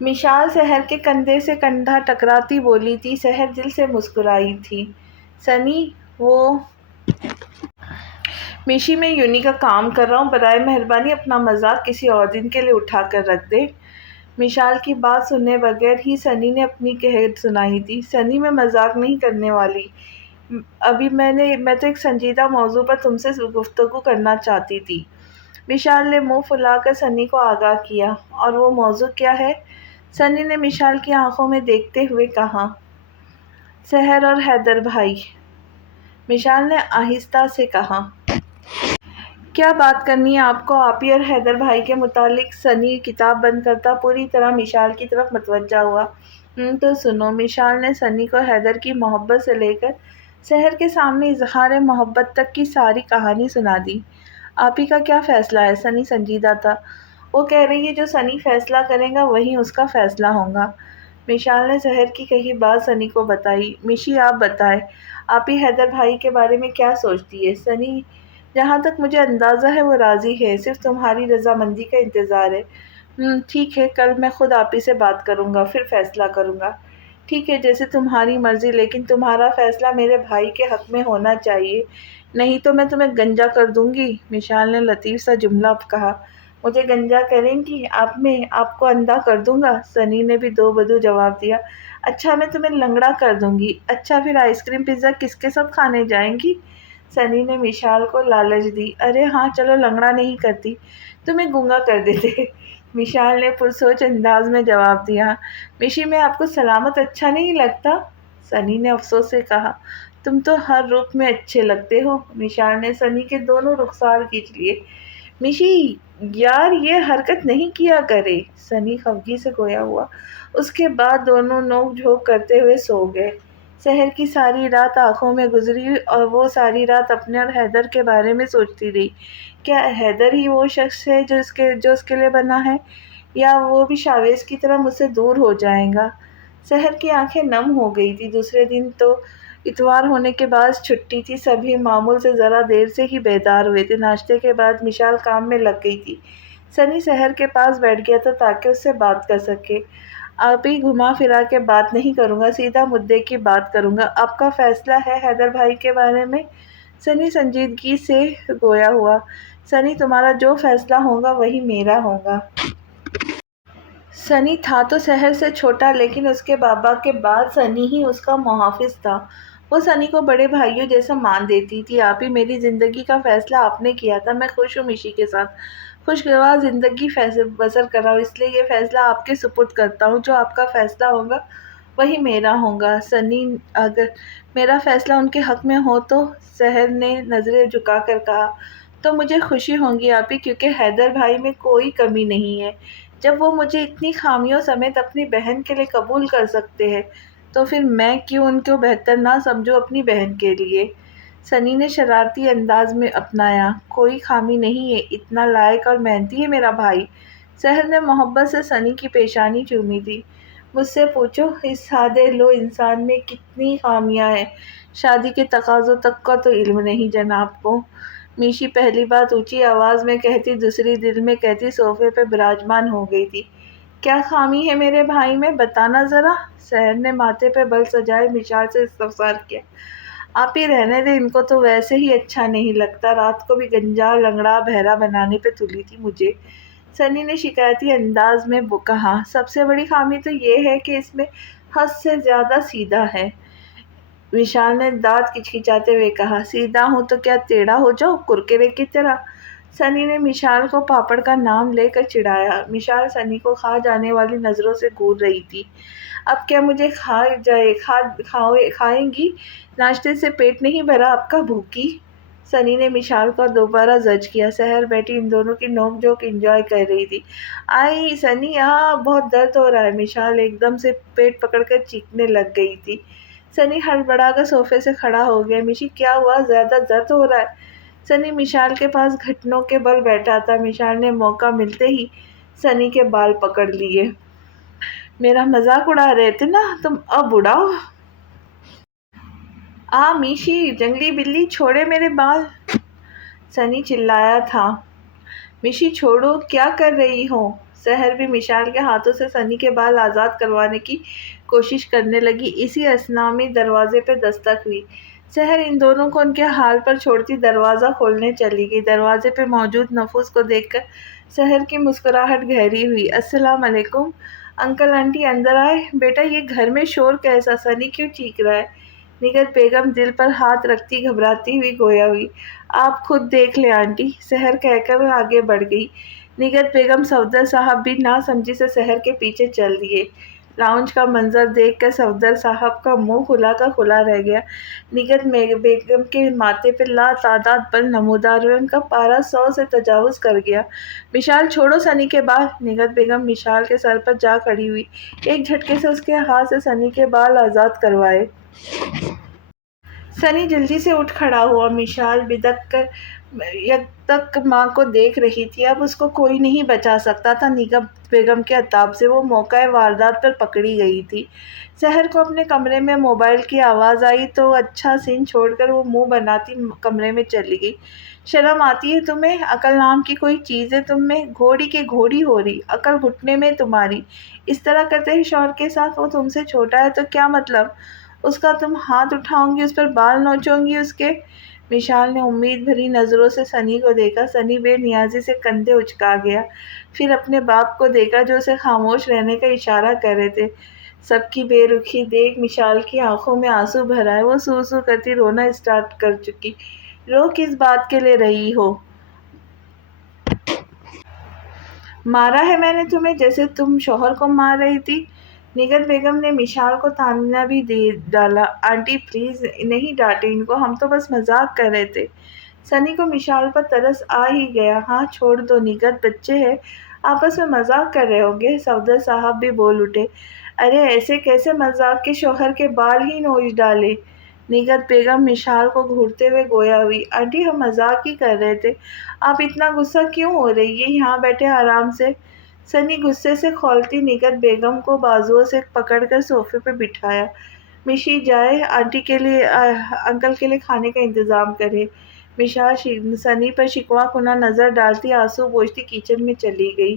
مشال سحر کے کندھے سے کندھا ٹکراتی بولی تھی۔ سحر دل سے مسکرائی تھی۔ سنی وہ میشی میں یونی کا کام کر رہا ہوں، برائے مہربانی اپنا مذاق کسی اور دن کے لیے اٹھا کر رکھ دے۔ مشال کی بات سنے بغیر ہی سنی نے اپنی قہر سنائی تھی۔ سنی میں مذاق نہیں کرنے والی، ابھی میں تو ایک سنجیدہ موضوع پر تم سے گفتگو کرنا چاہتی تھی۔ مشال نے منہ پھلا کر سنی کو آگاہ کیا۔ اور وہ موضوع کیا ہے؟ سنی نے مشال کی آنکھوں میں دیکھتے ہوئے کہا۔ سحر اور حیدر بھائی، مشال نے آہستہ سے کہا۔ کیا بات کرنی ہے آپ کو؟ آپی اور حیدر بھائی کے متعلق؟ سنی کتاب بند کرتا پوری طرح مشال کی طرف متوجہ ہوا۔ تو سنو۔ مشال نے سنی کو حیدر کی محبت سے لے کر سحر کے سامنے اظہار محبت تک کی ساری کہانی سنا دی۔ آپی کا کیا فیصلہ ہے؟ سنی سنجیدہ تھا۔ وہ کہہ رہی ہے جو سنی فیصلہ کرے گا وہی اس کا فیصلہ ہوگا۔ مشال نے سحر کی کہی بات سنی کو بتائی۔ مشی آپ بتائیں، آپی حیدر بھائی کے بارے میں کیا سوچتی ہے؟ سنی جہاں تک مجھے اندازہ ہے وہ راضی ہے، صرف تمہاری رضامندی کا انتظار ہے۔ ٹھیک ہے، کل میں خود آپی سے بات کروں گا، پھر فیصلہ کروں گا۔ ٹھیک ہے، جیسے تمہاری مرضی، لیکن تمہارا فیصلہ میرے بھائی کے حق میں ہونا چاہیے، نہیں تو میں تمہیں گنجا کر دوں گی۔ مشال نے لطیف سا جملہ کہا۔ مجھے گنجا کریں گی؟ میں آپ کو اندھا کر دوں گا۔ سنی نے بھی دو بدو جواب دیا۔ اچھا میں تمہیں لنگڑا کر دوں گی۔ اچھا پھر آئس کریم پیزا کس کے ساتھ کھانے جائیں گی؟ سنی نے مشال کو لالچ دی۔ ارے ہاں چلو، لنگڑا نہیں کرتی، تمہیں گونگا کر دیتے۔ مشال نے پرسوچ انداز میں جواب دیا۔ مشی میں آپ کو سلامت اچھا نہیں لگتا؟ سنی نے افسوس سے کہا۔ تم تو ہر روپ میں اچھے لگتے ہو۔ مشال نے سنی کے دونوں رخسار کھینچ لیے۔ مشی یار یہ حرکت نہیں کیا کرے۔ سنی خفگی سے گویا ہوا۔ اس کے بعد دونوں نوک جھوک کرتے ہوئے سو گئے۔ سحر کی ساری رات آنکھوں میں گزری اور وہ ساری رات اپنے اور حیدر کے بارے میں سوچتی رہی۔ کیا حیدر ہی وہ شخص ہے جو اس کے لیے بنا ہے، یا وہ بھی شاویز کی طرح مجھ سے دور ہو جائے گا؟ سحر کی آنکھیں نم ہو گئی تھی۔ دوسرے دن تو اتوار ہونے کے بعد چھٹی تھی، سبھی معمول سے ذرا دیر سے ہی بیدار ہوئے تھے۔ ناشتے کے بعد مشال کام میں لگ گئی تھی۔ سنی سحر کے پاس بیٹھ گیا تھا تاکہ اس سے بات کر سکے۔ آپ ہی گھما پھرا کے بات نہیں کروں گا، سیدھا مدعے کی بات کروں گا۔ آپ کا فیصلہ ہے حیدر بھائی کے بارے میں؟ سنی سنجیدگی سے گویا ہوا۔ سنی تمہارا جو فیصلہ ہوگا وہی میرا ہوگا۔ سنی تھا تو سحر سے چھوٹا، لیکن اس کے بابا کے بعد سنی ہی اس کا محافظ تھا۔ وہ سنی کو بڑے بھائیوں جیسا مان دیتی تھی۔ آپ ہی میری زندگی کا فیصلہ آپ نے کیا تھا، میں خوش ہوں مشی کے ساتھ خوشگوار زندگی بسر کر رہا ہوں، اس لیے یہ فیصلہ آپ کے سپرد کرتا ہوں۔ جو آپ کا فیصلہ ہوگا وہی میرا ہوگا۔ سنی اگر میرا فیصلہ ان کے حق میں ہو تو، سحر نے نظریں جھکا کر کہا، تو مجھے خوشی ہوگی آپ ہی، کیونکہ حیدر بھائی میں کوئی کمی نہیں ہے۔ جب وہ مجھے اتنی خامیوں سمیت اپنی بہن کے لیے قبول کر سکتے ہیں تو پھر میں کیوں ان کو بہتر نہ سمجھوں اپنی بہن کے لیے؟ سنی نے شرارتی انداز میں اپنایا۔ کوئی خامی نہیں ہے، اتنا لائق اور محنتی ہے میرا بھائی۔ سحر نے محبت سے سنی کی پیشانی چومی تھی۔ مجھ سے پوچھو، اس سادے لو انسان میں کتنی خامیاں ہیں، شادی کے تقاضوں تک کا تو علم نہیں جناب کو۔ میشی پہلی بات اونچی آواز میں کہتی، دوسری دل میں کہتی صوفے پہ براجمان ہو گئی تھی۔ کیا خامی ہے میرے بھائی میں؟ بتانا ذرا۔ سحر نے ماتھے پہ بل سجائے مشال سے استفسار کیا۔ آپ ہی رہنے دیں، ان کو تو ویسے ہی اچھا نہیں لگتا، رات کو بھی گنجا لنگڑا بہرا بنانے پہ تلی تھی مجھے۔ سنی نے شکایتی انداز میں کہا۔ سب سے بڑی خامی تو یہ ہے کہ اس میں حد سے زیادہ سیدھا ہے۔ مشال نے دانت کھچکھچاتے ہوئے کہا۔ سیدھا ہوں تو کیا ٹیڑھا ہو جاؤ، کرکرے کی طرح؟ سنی نے مشال کو پاپڑ کا نام لے کر چڑھایا۔ مشال سنی کو کھا جانے والی نظروں سے گھور رہی تھی۔ اب کیا مجھے کھائیں گی؟ ناشتے سے پیٹ نہیں بھرا آپ کا، بھوکی؟ سنی نے مشال کو دوبارہ زج کیا۔ سحر بیٹھی ان دونوں کی نوک جھوک انجوائے کر رہی تھی۔ آئی سنی، بہت درد ہو رہا ہے۔ مشال ایک دم سے پیٹ پکڑ کر چیخنے لگ گئی تھی۔ سنی ہڑبڑا کر صوفے سے کھڑا ہو گیا۔ مشی کیا ہوا؟ زیادہ درد ہو رہا ہے؟ سنی مشال کے پاس گھٹنوں کے بل بیٹھا تھا۔ مشال نے موقع ملتے ہی سنی کے بال پکڑ لیے۔ میرا مذاق اڑا رہے تھے نا تم، اب اڑاؤ۔ میشی جنگلی بلی چھوڑے میرے بال، سنی چلایا تھا۔ میشی چھوڑو، کیا کر رہی ہو؟ سحر بھی مشال کے ہاتھوں سے سنی کے بال آزاد کروانے کی کوشش کرنے لگی۔ اسی اثنا میں دروازے پہ دستک ہوئی۔ سحر ان دونوں کو ان کے حال پر چھوڑتی دروازہ کھولنے چلی گئی۔ دروازے پہ موجود نفوس کو دیکھ کر سحر کی مسکراہٹ گہری ہوئی۔ السلام علیکم انکل آنٹی، اندر آئے۔ بیٹا یہ گھر میں شور کیسا؟ سنی کیوں چیخ رہا ہے؟ نگہت بیگم دل پر ہاتھ رکھتی گھبراتی ہوئی گویا ہوئی۔ آپ خود دیکھ لیں آنٹی، سحر کہہ کر آگے بڑھ گئی۔ نگہت بیگم صفدر صاحب بھی نہ سمجھی سے سحر کے پیچھے چل دیے۔ لاؤنج کا منظر دیکھ کر صفدر صاحب کا منہ کھلا کا کھلا رہ گیا۔ نگہت بیگم کے ماتھے پہ لاتعداد بل نمودار ہوئے، ان کا پارا 100 سے تجاوز کر گیا۔ مشال چھوڑو سنی کے بال۔ نگہت بیگم مشال کے سر پر جا کھڑی ہوئی، ایک جھٹکے سے اس کے ہاتھ سے سنی کے بال آزاد کروائے۔ سنی جلدی سے اٹھ کھڑا ہوا۔ مشال بدک کر یکدک ماں کو دیکھ رہی تھی۔ اب اس کو کوئی نہیں بچا سکتا تھا نگہت بیگم کے عتاب سے۔ وہ موقع واردات پر پکڑی گئی تھی۔ سحر کو اپنے کمرے میں موبائل کی آواز آئی تو اچھا سین چھوڑ کر وہ منہ بناتی کمرے میں چلی گئی۔ شرم آتی ہے تمہیں؟ عقل نام کی کوئی چیز ہے تم میں؟ گھوڑی کی گھوڑی ہو رہی، عقل گھٹنے میں تمہاری۔ اس طرح کرتے ہیں شوہر کے ساتھ؟ وہ تم سے چھوٹا ہے تو کیا مطلب؟ اس کا تم ہاتھ اٹھاؤ گی، اس پر بال نوچو گی اس کے؟ مشال نے امید بھری نظروں سے سنی کو دیکھا۔ سنی بے نیازی سے کندھے اچکا گیا، پھر اپنے باپ کو دیکھا جو اسے خاموش رہنے کا اشارہ کر رہے تھے۔ سب کی بے رخی دیکھ مشال کی آنکھوں میں آنسو بھر آئے۔ وہ سو سو کرتی رونا اسٹارٹ کر چکی۔ رو کس بات کے لیے رہی ہو؟ مارا ہے میں نے تمہیں جیسے تم شوہر کو مار رہی تھی؟ نگہت بیگم نے مشال کو طعنہ بھی دے ڈالا۔ آنٹی پلیز نہیں ڈانٹیں ان کو، ہم تو بس مذاق کر رہے تھے۔ سنی کو مشال پر ترس آ ہی گیا۔ ہاں چھوڑ دو نگہت، بچے ہیں، آپس میں مذاق کر رہے ہوں گے۔ صفدر صاحب بھی بول اٹھے۔ ارے ایسے کیسے مذاق کے شوہر کے بال ہی نوچ ڈالے؟ نگہت بیگم مشال کو گھورتے ہوئے گویا ہوئی۔ آنٹی ہم مذاق ہی کر رہے تھے، آپ اتنا غصہ کیوں ہو رہی ہے؟ یہاں بیٹھے آرام سے۔ سنی غصے سے کھولتی نگہت بیگم کو بازوؤں سے پکڑ کر صوفے پہ بٹھایا۔ مشی جائے آنٹی کے لیے انکل کے لیے کھانے کا انتظام کرے۔ مشال سنی پر شکوہ کناں نظر ڈالتی آنسو پوچھتی کچن میں چلی گئی۔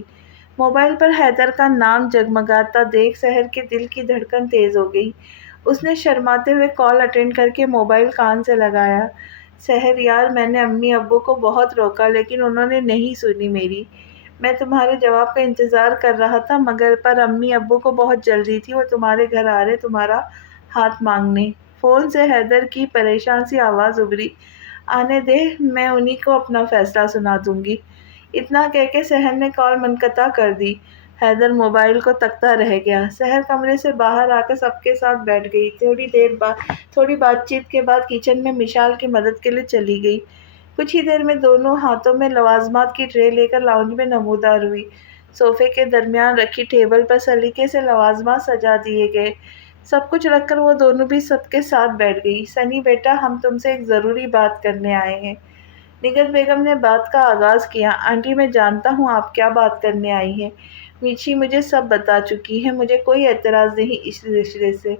موبائل پر حیدر کا نام جگمگاتا دیکھ سحر کے دل کی دھڑکن تیز ہو گئی۔ اس نے شرماتے ہوئے کال اٹینڈ کر کے موبائل کان سے لگایا۔ سحر یار، میں نے امی ابو کو بہت روکا لیکن انہوں نے نہیں سنی میری۔ میں تمہارے جواب کا انتظار کر رہا تھا پر امی ابو کو بہت جلدی تھی، وہ تمہارے گھر آ رہے تمہارا ہاتھ مانگنے۔ فون سے حیدر کی پریشان سی آواز ابھری۔ آنے دے، میں انہی کو اپنا فیصلہ سنا دوں گی۔ اتنا کہہ کے سحر نے کال منقطع کر دی۔ حیدر موبائل کو تکتا رہ گیا۔ سحر کمرے سے باہر آ کر سب کے ساتھ بیٹھ گئی۔ تھوڑی بات چیت کے بعد کچن میں مشال کی مدد کے لیے چلی گئی۔ کچھ ہی دیر میں دونوں ہاتھوں میں لوازمات کی ٹرے لے کر لاؤنج میں نمودار ہوئی۔ صوفے کے درمیان رکھی ٹیبل پر سلیقے سے لوازمات سجا دیے گئے۔ سب کچھ رکھ کر وہ دونوں بھی سب کے ساتھ بیٹھ گئی۔ سنی بیٹا، ہم تم سے ایک ضروری بات کرنے آئے ہیں۔ نگہت بیگم نے بات کا آغاز کیا۔ آنٹی میں جانتا ہوں آپ کیا بات کرنے آئی ہیں۔ میچھی مجھے سب بتا چکی ہے، مجھے کوئی اعتراض نہیں اس رشتے سے۔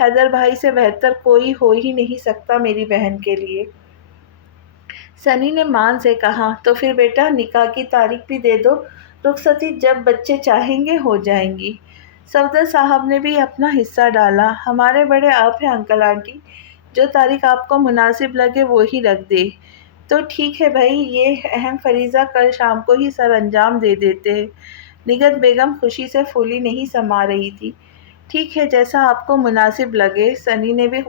حیدر بھائی سے بہتر کوئی ہو ہی نہیں سکتا میری بہن کے لیے۔ سنی نے مان سے کہا۔ تو پھر بیٹا نکاح کی تاریخ بھی دے دو، رخصتی جب بچے چاہیں گے ہو جائیں گی۔ صفدر صاحب نے بھی اپنا حصہ ڈالا۔ ہمارے بڑے آپ ہیں انکل آنٹی، جو تاریخ آپ کو مناسب لگے وہی رکھ دے۔ تو ٹھیک ہے بھائی، یہ اہم فریضہ کل شام کو ہی سر انجام دے دیتے ہیں۔ نگہت بیگم خوشی سے پھولی نہیں سما رہی تھی۔ ٹھیک ہے، جیسا آپ کو مناسب لگے۔ سنی نے بھی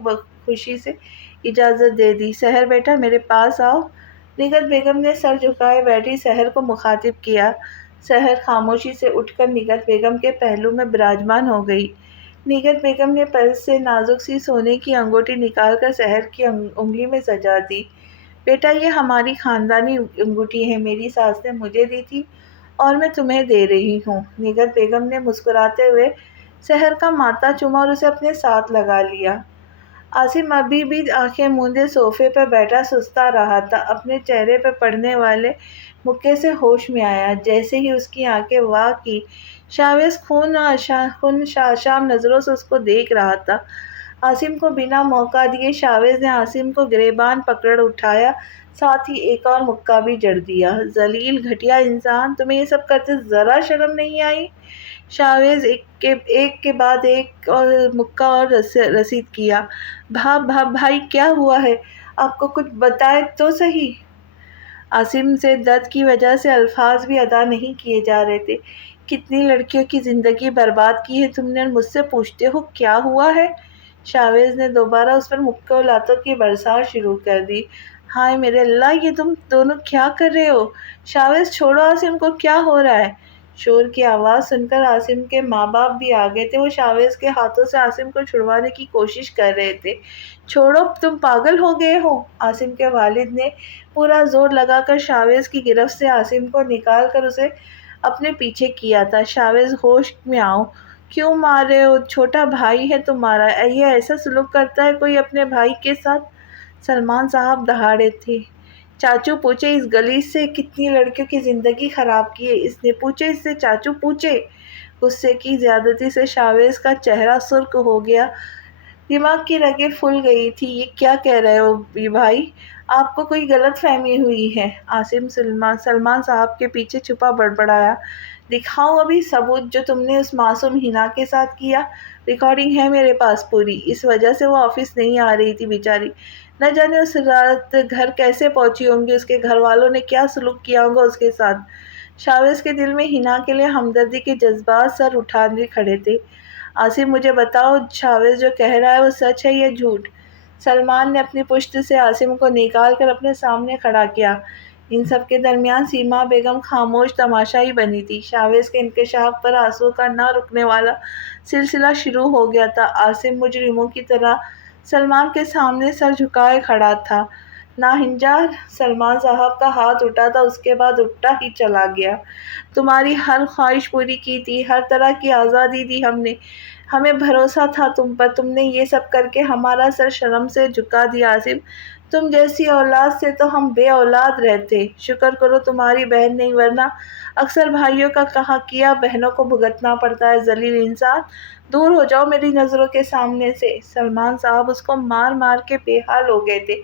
خوشی سے اجازت دے دی۔ سحر بیٹا میرے پاس آؤ۔ نگہت بیگم نے سر جھکائے بیٹھی سحر کو مخاطب کیا۔ سحر خاموشی سے اٹھ کر نگہت بیگم کے پہلو میں براجمان ہو گئی۔ نگہت بیگم نے پرس سے نازک سی سونے کی انگوٹی نکال کر سحر کی انگلی میں سجا دی۔ بیٹا یہ ہماری خاندانی انگوٹھی ہے، میری ساس نے مجھے دی تھی اور میں تمہیں دے رہی ہوں۔ نگہت بیگم نے مسکراتے ہوئے سحر کا ماتھا چوما اور اسے اپنے ساتھ لگا لیا۔ عاصم ابھی بھی آنکھیں موندے صوفے پر بیٹھا سستا رہا تھا۔ اپنے چہرے پر پڑنے والے مکے سے ہوش میں آیا۔ جیسے ہی اس کی آنکھیں واہ کی، شاویز خون شام نظروں سے اس کو دیکھ رہا تھا۔ عاصم کو بنا موقع دیے شاویز نے عاصم کو گریبان پکڑ اٹھایا، ساتھ ہی ایک اور مکہ بھی جڑ دیا۔ ذلیل گھٹیا انسان، تمہیں یہ سب کرتے ذرا شرم نہیں آئی؟ شاویز ایک کے بعد ایک اور مکہ اور رسید کیا۔ بھائی کیا ہوا ہے؟ آپ کو کچھ بتائے تو صحیح۔ عاصم سے درد کی وجہ سے الفاظ بھی ادا نہیں کیے جا رہے تھے۔ کتنی لڑکیوں کی زندگی برباد کی ہے تم نے اور مجھ سے پوچھتے ہو کیا ہوا ہے؟ شاویز نے دوبارہ اس پر مکے و لاتوں کی برسات شروع کر دی۔ ہائے میرے اللہ، یہ تم دونوں کیا کر رہے ہو؟ شاویز چھوڑو عاصم کو، کیا ہو رہا ہے؟ شور کی آواز سن کر عاصم کے ماں باپ بھی آ گئے تھے۔ وہ شاویز کے ہاتھوں سے عاصم کو چھڑوانے کی کوشش کر رہے تھے۔ چھوڑو، تم پاگل ہو گئے ہو؟ عاصم کے والد نے پورا زور لگا کر شاویز کی گرفت سے عاصم کو نکال کر اسے اپنے پیچھے کیا تھا۔ شاویز ہوش میں آؤ، کیوں مار رہے ہو؟ چھوٹا بھائی ہے تمہارا، یہ ایسا سلوک کرتا ہے کوئی اپنے بھائی کے ساتھ؟ سلمان صاحب دہاڑے تھے۔ چاچو پوچھے اس گلیج سے کتنی لڑکیوں کی زندگی خراب کی ہے؟ اس نے پوچھے اس سے، چاچو پوچھے۔ غصے کی زیادتی سے شاویز کا چہرہ سرخ ہو گیا، دماغ کی رگیں پھول گئی تھی۔ یہ کیا کہہ رہے ہو بھائی؟ آپ کو کوئی غلط فہمی ہوئی ہے۔ عاصم سلمان صاحب کے پیچھے چھپا بڑبڑایا۔ دکھاؤں ابھی ثبوت جو تم نے اس معصوم حنا کے ساتھ کیا؟ ریکارڈنگ ہے میرے پاس پوری۔ اس وجہ سے وہ آفس نہیں آ رہی تھی بیچاری۔ نہ جانے اس رات گھر کیسے پہنچی ہوں گی، اس کے گھر والوں نے کیا سلوک کیا ہوگا اس کے ساتھ۔ شاویز کے دل میں حنا کے لیے ہمدردی کے جذبات سر اٹھانے کھڑے تھے۔ عاصم مجھے بتاؤ، شاویز جو کہہ رہا ہے وہ سچ ہے یا جھوٹ؟ سلمان نے اپنی پشت سے عاصم کو نکال کر اپنے سامنے کھڑا کیا۔ ان سب کے درمیان سیما بیگم خاموش تماشائی بنی تھی۔ شاویز کے انکشاف پر آنسوؤں کا نہ رکنے والا سلسلہ شروع ہو گیا تھا۔ عاصم مجرموں کی طرح سلمان کے سامنے سر جھکائے کھڑا تھا۔ ناہنجار سلمان صاحب کا ہاتھ اٹھا تھا، اس کے بعد اٹھتا ہی چلا گیا۔ تمہاری ہر خواہش پوری کی تھی، ہر طرح کی آزادی دی ہم نے، ہمیں بھروسہ تھا تم پر، تم نے یہ سب کر کے ہمارا سر شرم سے جھکا دیا۔ عاصم تم جیسی اولاد سے تو ہم بے اولاد رہتے۔ شکر کرو تمہاری بہن نہیں، ورنہ اکثر بھائیوں کا کہا کیا بہنوں کو بھگتنا پڑتا ہے۔ ذلیل انسان، دور ہو جاؤ میری نظروں کے سامنے سے۔ سلمان صاحب اس کو مار مار کے بے حال ہو گئے تھے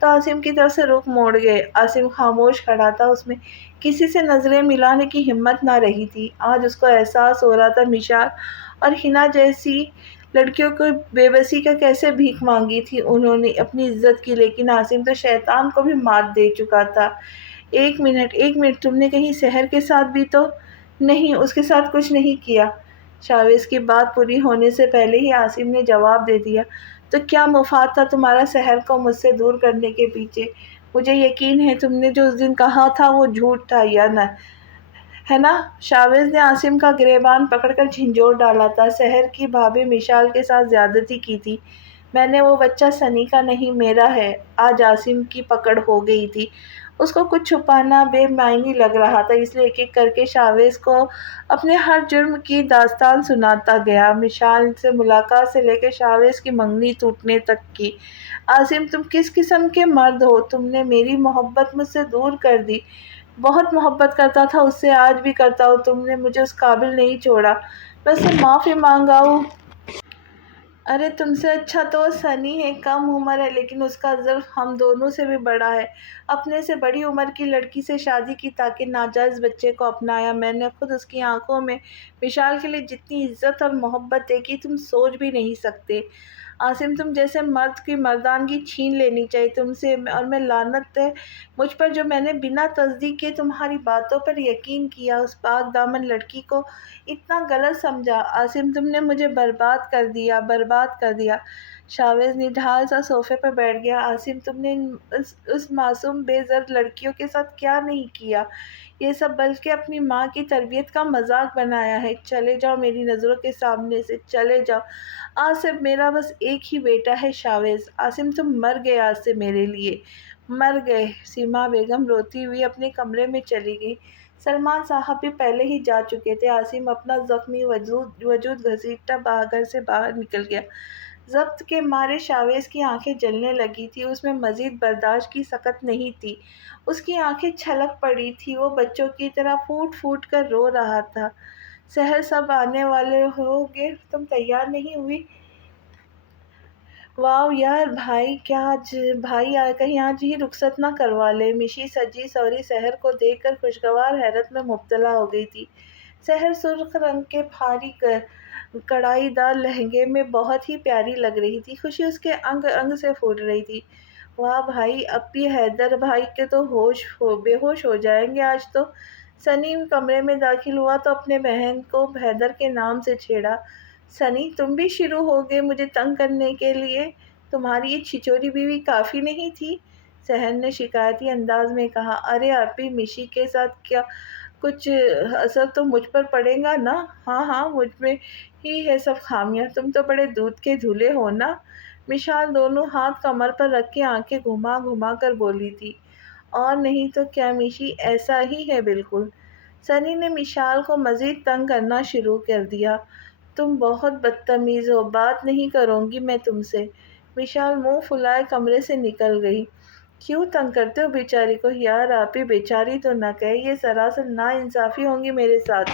تو عاصم کی طرف سے رخ موڑ گئے۔ عاصم خاموش کھڑا تھا، اس میں کسی سے نظریں ملانے کی ہمت نہ رہی تھی۔ آج اس کو احساس ہو رہا تھا مشال اور حنا جیسی لڑکیوں کو بے بسی کا کیسے بھیک مانگی تھی انہوں نے اپنی عزت کی، لیکن عاصم تو شیطان کو بھی مات دے چکا تھا۔ ایک منٹ، تم نے کہیں سحر کے ساتھ بھی تو نہیں؟ اس کے ساتھ کچھ نہیں کیا۔ شاویز کی بات پوری ہونے سے پہلے ہی عاصم نے جواب دے دیا۔ تو کیا مفاد تھا تمہارا سحر کو مجھ سے دور کرنے کے پیچھے؟ مجھے یقین ہے تم نے جو اس دن کہا تھا وہ جھوٹ تھا، یا نہ ہے نا؟ شاویز نے عاصم کا گریبان پکڑ کر جھنجھوڑ ڈالا تھا۔ سحر کی بھابھی مشال کے ساتھ زیادتی کی تھی۔ میں نے، وہ بچہ سنی کا نہیں میرا ہے۔ آج عاصم کی پکڑ ہو گئی تھی۔ اس کو کچھ چھپانا بے معنی لگ رہا تھا، اس لیے ایک ایک کر کے شاویز کو اپنے ہر جرم کی داستان سناتا گیا، مشال سے ملاقات سے لے کے شاویز کی منگنی ٹوٹنے تک کی۔ عاصم تم کس قسم کے مرد ہو؟ تم نے میری محبت مجھ سے دور کر دی۔ بہت محبت کرتا تھا اس سے، آج بھی کرتا ہوں۔ تم نے مجھے اس قابل نہیں چھوڑا، میں اس سے معافی مانگاؤں۔ ارے تم سے اچھا تو وہ سنی ہے، کم عمر ہے لیکن اس کا ظرف ہم دونوں سے بھی بڑا ہے۔ اپنے سے بڑی عمر کی لڑکی سے شادی کی تاکہ ناجائز بچے کو اپنایا۔ میں نے خود اس کی آنکھوں میں مشال کے لیے جتنی عزت اور محبت دیکھی تم سوچ بھی نہیں سکتے۔ عاصم تم جیسے مرد کی مردانگی چھین لینی چاہیے تم سے، اور میں لعنت ہے مجھ پر جو میں نے بنا تصدیق کے تمہاری باتوں پر یقین کیا، اس پاک دامن لڑکی کو اتنا غلط سمجھا۔ عاصم تم نے مجھے برباد کر دیا، برباد کر دیا۔ شاویز نڈھال سا صوفے پر بیٹھ گیا۔ عاصم تم نے اس معصوم بے زر لڑکیوں کے ساتھ کیا نہیں کیا یہ سب، بلکہ اپنی ماں کی تربیت کا مذاق بنایا ہے۔ چلے جاؤ میری نظروں کے سامنے سے، چلے جاؤ۔ آج سے میرا بس ایک ہی بیٹا ہے شاویز۔ عاصم تم مر گئے آج سے میرے لیے، مر گئے۔ سیما بیگم روتی ہوئی اپنے کمرے میں چلی گئی۔ سلمان صاحب بھی پہلے ہی جا چکے تھے۔ عاصم اپنا زخمی وجود گھسیٹتا گھر سے باہر نکل گیا۔ ضبط کے مارے شاویز کی آنکھیں جلنے لگی تھی، اس میں مزید برداشت کی سکت نہیں تھی۔ اس کی آنکھیں چھلک پڑی تھی، وہ بچوں کی طرح پھوٹ پھوٹ کر رو رہا تھا۔ سحر سب آنے والے ہو گے، تم تیار نہیں ہوئی؟ واؤ یار بھائی، کہیں آج ہی رخصت نہ کروا لے۔ مشی سجی سوری سحر کو دیکھ کر خوشگوار حیرت میں مبتلا ہو گئی تھی۔ سحر سرخ رنگ کے بھاری کڑھائی دار لہنگے میں بہت ہی پیاری لگ رہی تھی، خوشی اس کے انگ انگ سے پھوٹ رہی تھی۔ واہ بھائی، اب بھی حیدر بھائی کے تو بے ہوش ہو جائیں گے آج تو۔ سنی کمرے میں داخل ہوا تو اپنے بہن کو حیدر کے نام سے چھیڑا۔ سنی، تم بھی شروع ہو گئے مجھے تنگ کرنے کے لیے؟ تمہاری یہ چھچوری بیوی کافی نہیں تھی؟ سحر نے شکایتی انداز میں کہا۔ ارے آپی، مشی کے ساتھ کیا کچھ اثر تو مجھ پر پڑے گا نا؟ ہاں ہاں، مجھ میں ہی ہے سب خامیاں، تم تو بڑے دودھ کے دھلے ہو نا؟ مشال دونوں ہاتھ کمر پر رکھ کے آنکھیں گھما گھما کر بولی تھی۔ اور نہیں تو کیا مشی، ایسا ہی ہے بالکل۔ سنی نے مشال کو مزید تنگ کرنا شروع کر دیا۔ تم بہت بدتمیز ہو، بات نہیں کروں گی میں تم سے۔ مشال منہ پھلائے کمرے سے نکل گئی۔ کیوں تنگ کرتے ہو بیچاری کو؟ یار آپی، بیچاری تو نہ کہے، یہ سراسر ناانصافی ہوگی میرے ساتھ،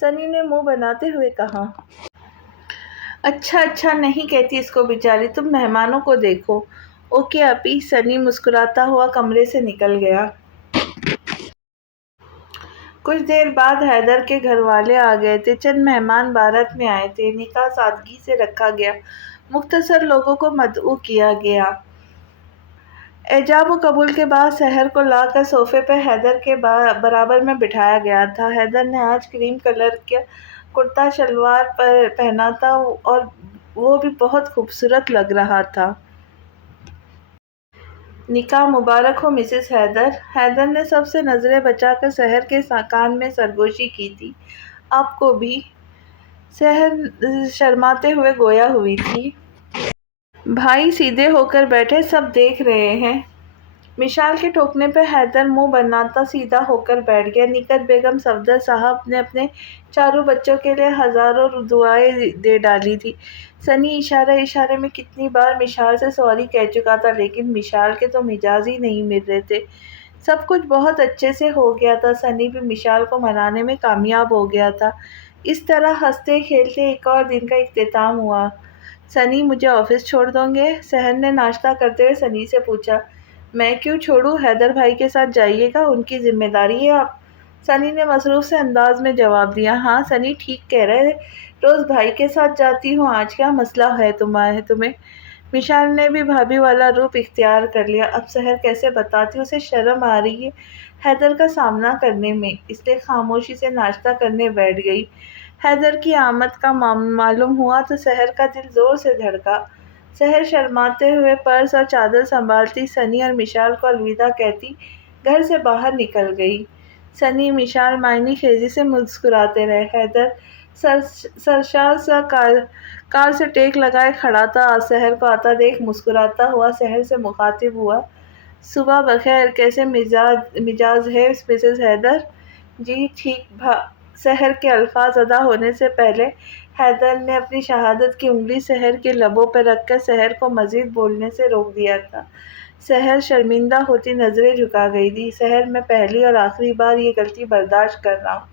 سنی نے منہ بناتے ہوئے کہا۔ اچھا اچھا، نہیں کہتی اس کو بیچاری، تم مہمانوں کو دیکھو۔ اوکے آپی، سنی مسکراتا ہوا کمرے سے نکل گیا۔ کچھ دیر بعد حیدر کے گھر والے آ گئے تھے، چند مہمان بارات میں آئے تھے۔ نکاح سادگی سے رکھا گیا، مختصر لوگوں کو مدعو کیا گیا۔ ایجاب و قبول کے بعد سحر کو لا کر صوفے پہ حیدر کے برابر میں بٹھایا گیا تھا۔ حیدر نے آج کریم کلر کا کرتا شلوار پہنا تھا اور وہ بھی بہت خوبصورت لگ رہا تھا۔ نکاح مبارک ہو مسز حیدر۔ حیدر نے سب سے نظریں بچا کر سحر کے کان میں سرگوشی کی تھی۔ آپ کو بھی؟ سحر شرماتے ہوئے گویا ہوئی تھی۔ بھائی سیدھے ہو کر بیٹھے، سب دیکھ رہے ہیں۔ مشال کے ٹوکنے پہ حیدر منہ بناتا سیدھا ہو کر بیٹھ گیا۔ نکہت بیگم صفدر صاحب نے اپنے چاروں بچوں کے لیے ہزاروں دعائیں دے ڈالی تھیں۔ سنی اشارے اشارے میں کتنی بار مشال سے سوری کہہ چکا تھا، لیکن مشال کے تو مجاز ہی نہیں مل رہے تھے۔ سب کچھ بہت اچھے سے ہو گیا تھا، سنی بھی مشال کو منانے میں کامیاب ہو گیا تھا۔ اس طرح ہنستے کھیلتے ایک اور دن کا اختتام ہوا۔ سنی، مجھے آفس چھوڑ دو گے؟ سحر نے ناشتہ کرتے ہوئے سنی سے پوچھا۔ میں کیوں چھوڑوں؟ حیدر بھائی کے ساتھ جائیے گا، ان کی ذمہ داری ہے آپ۔ سنی نے مصروف سے انداز میں جواب دیا۔ ہاں سنی ٹھیک کہہ رہے، روز بھائی کے ساتھ جاتی ہوں، آج کیا مسئلہ ہے تمہیں؟ مشال نے بھی بھابھی والا روپ اختیار کر لیا۔ اب سحر کیسے بتاتی، اسے شرم آ رہی ہے حیدر کا سامنا کرنے میں، اس لیے خاموشی سے ناشتہ کرنے بیٹھ گئی۔ حیدر کی آمد کا معلوم ہوا تو سحر کا دل زور سے دھڑکا۔ سحر شرماتے ہوئے پرس اور چادر سنبھالتی سنی اور مشال کو الوداع کہتی گھر سے باہر نکل گئی۔ سنی مشال معنی خیزی سے مسکراتے رہے۔ حیدر سرشار سا کار سے ٹیک لگائے کھڑا تھا، سحر کو آتا دیکھ مسکراتا ہوا سحر سے مخاطب ہوا۔ صبح بخیر، کیسے مزاج ہے مسز حیدر؟ جی ٹھیک۔ سحر کے الفاظ ادا ہونے سے پہلے حیدر نے اپنی شہادت کی انگلی سحر کے لبوں پہ رکھ کر سحر کو مزید بولنے سے روک دیا تھا۔ سحر شرمندہ ہوتی نظریں جھکا گئی تھی۔ سحر، میں پہلی اور آخری بار یہ غلطی برداشت کر رہا ہوں،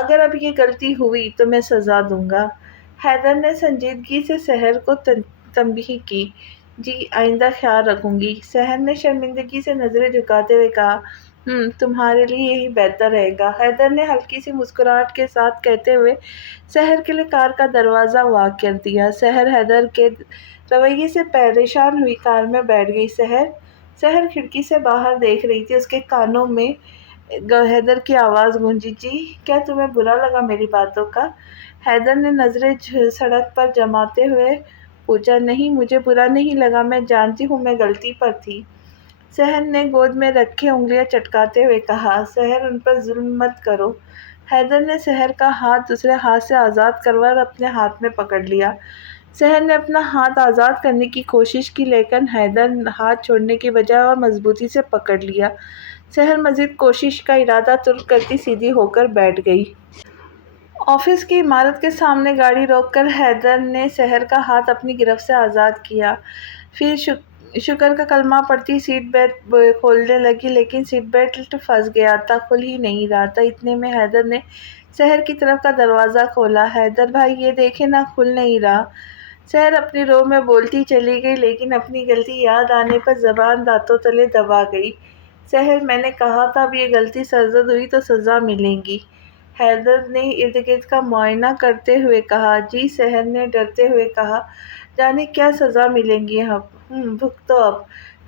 اگر اب یہ غلطی ہوئی تو میں سزا دوں گا۔ حیدر نے سنجیدگی سے سحر کو تنبیہ کی۔ جی آئندہ خیال رکھوں گی، سحر نے شرمندگی سے نظریں جھکاتے ہوئے کہا۔ تمہارے لیے یہی بہتر رہے گا، حیدر نے ہلکی سی مسکراہٹ کے ساتھ کہتے ہوئے سحر کے لیے کار کا دروازہ وا کر دیا۔ سحر حیدر کے رویے سے پریشان ہوئی کار میں بیٹھ گئی۔ سحر کھڑکی سے باہر دیکھ رہی تھی، اس کے کانوں میں حیدر کی آواز گونجی۔ جی کیا تمہیں برا لگا میری باتوں کا؟ حیدر نے نظریں سڑک پر جماتے ہوئے پوچھا۔ نہیں مجھے برا نہیں لگا، میں جانتی ہوں میں غلطی پر تھی، سحر نے گود میں رکھے انگلیاں چٹکاتے ہوئے کہا۔ سحر ان پر ظلم مت کرو۔ حیدر نے سحر کا ہاتھ دوسرے ہاتھ سے آزاد کروا کر اپنے ہاتھ میں پکڑ لیا۔ سحر نے اپنا ہاتھ آزاد کرنے کی کوشش کی، لیکن حیدر ہاتھ چھوڑنے کی بجائے اور مضبوطی سے پکڑ لیا۔ سحر مزید کوشش کا ارادہ ترک کرتی سیدھی ہو کر بیٹھ گئی۔ آفس کی عمارت کے سامنے گاڑی روک کر حیدر نے سحر کا ہاتھ اپنی گرفت سے آزاد کیا، پھر شکر کا کلمہ پڑھتی سیٹ بیلٹ کھولنے لگی، لیکن سیٹ بیلٹ پھنس گیا تھا، کھل ہی نہیں رہا تھا۔ اتنے میں حیدر نے سحر کی طرف کا دروازہ کھولا۔ حیدر بھائی یہ دیکھیں نا، کھل نہیں رہا۔ سحر اپنی رو میں بولتی چلی گئی، لیکن اپنی غلطی یاد آنے پر زبان دانتوں تلے دبا گئی۔ سحر، میں نے کہا تھا اب یہ غلطی سرزد ہوئی تو سزا ملے گی۔ حیدر نے ارد گرد کا معائنہ کرتے ہوئے کہا۔ جی، سحر نے ڈرتے ہوئے کہا، جانے کیا سزا ملے گی اب؟ بھگتو اب۔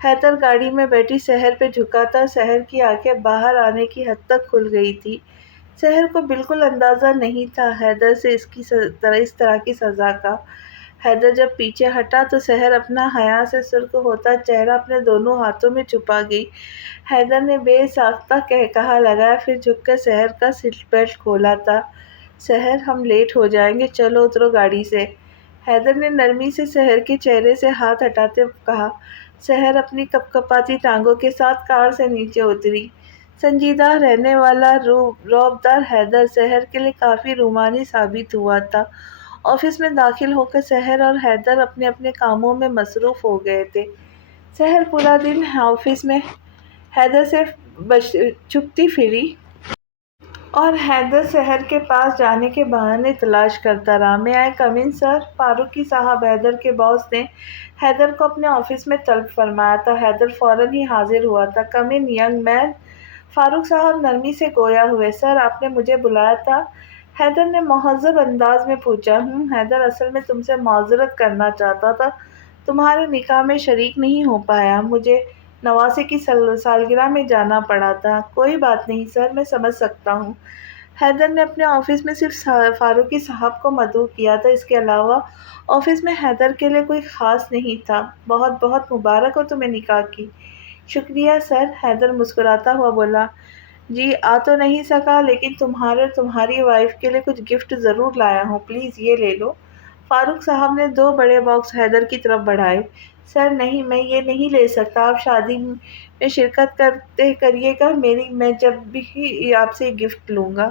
حیدر گاڑی میں بیٹھی سحر پہ جھکا تھا۔ سحر کی آنکھیں باہر آنے کی حد تک کھل گئی تھی۔ سحر کو بالکل اندازہ نہیں تھا حیدر سے اس طرح کی سزا کا۔ حیدر جب پیچھے ہٹا تو سحر اپنا حیا سے سرخ ہوتا چہرہ اپنے دونوں ہاتھوں میں چھپا گئی۔ حیدر نے بے ساختہ قہقہا لگایا، پھر جھک کر سحر کا سیٹ بیلٹ کھولا تھا۔ سحر، ہم لیٹ ہو جائیں گے، چلو اترو گاڑی سے۔ حیدر نے نرمی سے سحر کے چہرے سے ہاتھ ہٹاتے کہا۔ سحر اپنی کپکپاتی ٹانگوں کے ساتھ کار سے نیچے اتری۔ سنجیدہ رہنے والا رعبدار حیدر سحر کے لیے کافی رومانی ثابت ہوا تھا۔ آفس میں داخل ہو کر سحر اور حیدر اپنے اپنے کاموں میں مصروف ہو گئے تھے۔ سحر پورا دن آفس میں حیدر سے چھپتی پھری اور حیدر سحر کے پاس جانے کے بہانے تلاش کرتا رہا۔ میں آئی کم ان سر؟ فاروقی صاحب، حیدر کے باس نے حیدر کو اپنے آفس میں طلب فرمایا تھا۔ حیدر فوراً ہی حاضر ہوا تھا۔ کم ان ینگ مین۔ فاروق صاحب نرمی سے گویا ہوئے۔ سر، آپ نے مجھے بلایا تھا؟ حیدر نے مہذب انداز میں پوچھا۔ حیدر، اصل میں تم سے معذرت کرنا چاہتا تھا، تمہارے نکاح میں شریک نہیں ہو پایا، مجھے نواسے کی سالگرہ میں جانا پڑا تھا۔ کوئی بات نہیں سر، میں سمجھ سکتا ہوں۔ حیدر نے اپنے آفس میں صرف فاروقی صاحب کو مدعو کیا تھا، اس کے علاوہ آفس میں حیدر کے لیے کوئی خاص نہیں تھا۔ بہت بہت مبارک ہو تمہیں نکاح کی۔ شکریہ سر، حیدر مسکراتا ہوا بولا۔ جی، آ تو نہیں سکا، لیکن تمہارے اور تمہاری وائف کے لیے کچھ گفٹ ضرور لایا ہوں، پلیز یہ لے لو۔ فاروق صاحب نے 2 بڑے باکس حیدر کی طرف بڑھائے۔ سر نہیں، میں یہ نہیں لے سکتا، آپ شادی میں شرکت کریے گا، میں جب بھی آپ سے یہ گفٹ لوں گا۔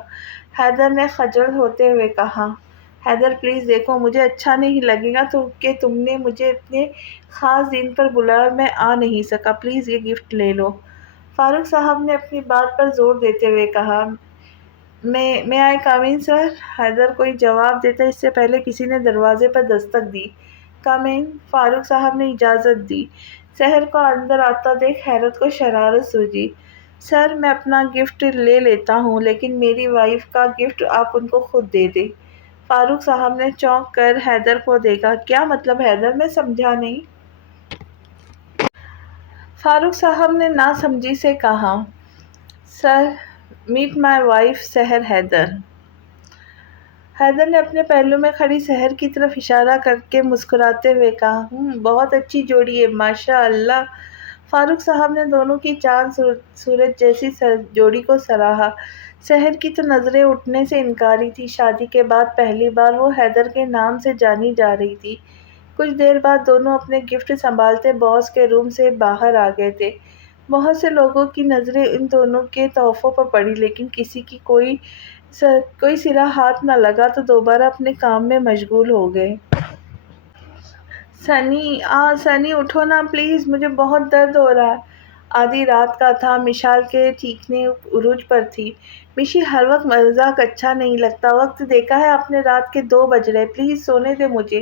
حیدر نے خجل ہوتے ہوئے کہا۔ حیدر پلیز دیکھو، مجھے اچھا نہیں لگے گا کہ تم نے مجھے اتنے خاص دن پر بلایا اور میں آ نہیں سکا، پلیز یہ گفٹ لے لو۔ فاروق صاحب نے اپنی بات پر زور دیتے ہوئے کہا۔ میں آئی کم ان سر؟ حیدر کوئی جواب دیتا اس سے پہلے کسی نے دروازے پر دستک دی۔ کم ان، فاروق صاحب نے اجازت دی۔ سحر کو اندر آتا دیکھ حیرت کو شرارت سوجی۔ سر، میں اپنا گفٹ لے لیتا ہوں، لیکن میری وائف کا گفٹ آپ ان کو خود دے دیں۔ فاروق صاحب نے چونک کر حیدر کو دیکھا۔ کیا مطلب حیدر؟ میں سمجھا نہیں۔ فاروق صاحب نے ناسمجھی سے کہا۔ سر، میٹ مائی وائف سحر حیدر۔ حیدر نے اپنے پہلو میں کھڑی سحر کی طرف اشارہ کر کے مسکراتے ہوئے کہا۔ بہت اچھی جوڑی ہے، ماشاء اللہ۔ فاروق صاحب نے دونوں کی چاند سورج جیسی جوڑی کو سراہا۔ سحر کی تو نظریں اٹھنے سے انکاری تھی۔ شادی کے بعد پہلی بار وہ حیدر کے نام سے جانی جا رہی تھی۔ کچھ دیر بعد دونوں اپنے گفٹ سنبھالتے باس کے روم سے باہر آ گئے تھے۔ بہت سے لوگوں کی نظریں ان دونوں کے تحفوں پر پڑی، لیکن کسی کی کوئی سرا ہاتھ نہ لگا تو دوبارہ اپنے کام میں مشغول ہو گئے۔ سنی اٹھو نا پلیز، مجھے بہت درد ہو رہا ہے۔ آدھی رات کا تھا، مشال کے چیخنے عروج پر تھی۔ مشی، ہر وقت مذاق اچھا نہیں لگتا، وقت دیکھا ہے آپ نے، رات کے 2 بج رہے، پلیز سونے دے مجھے۔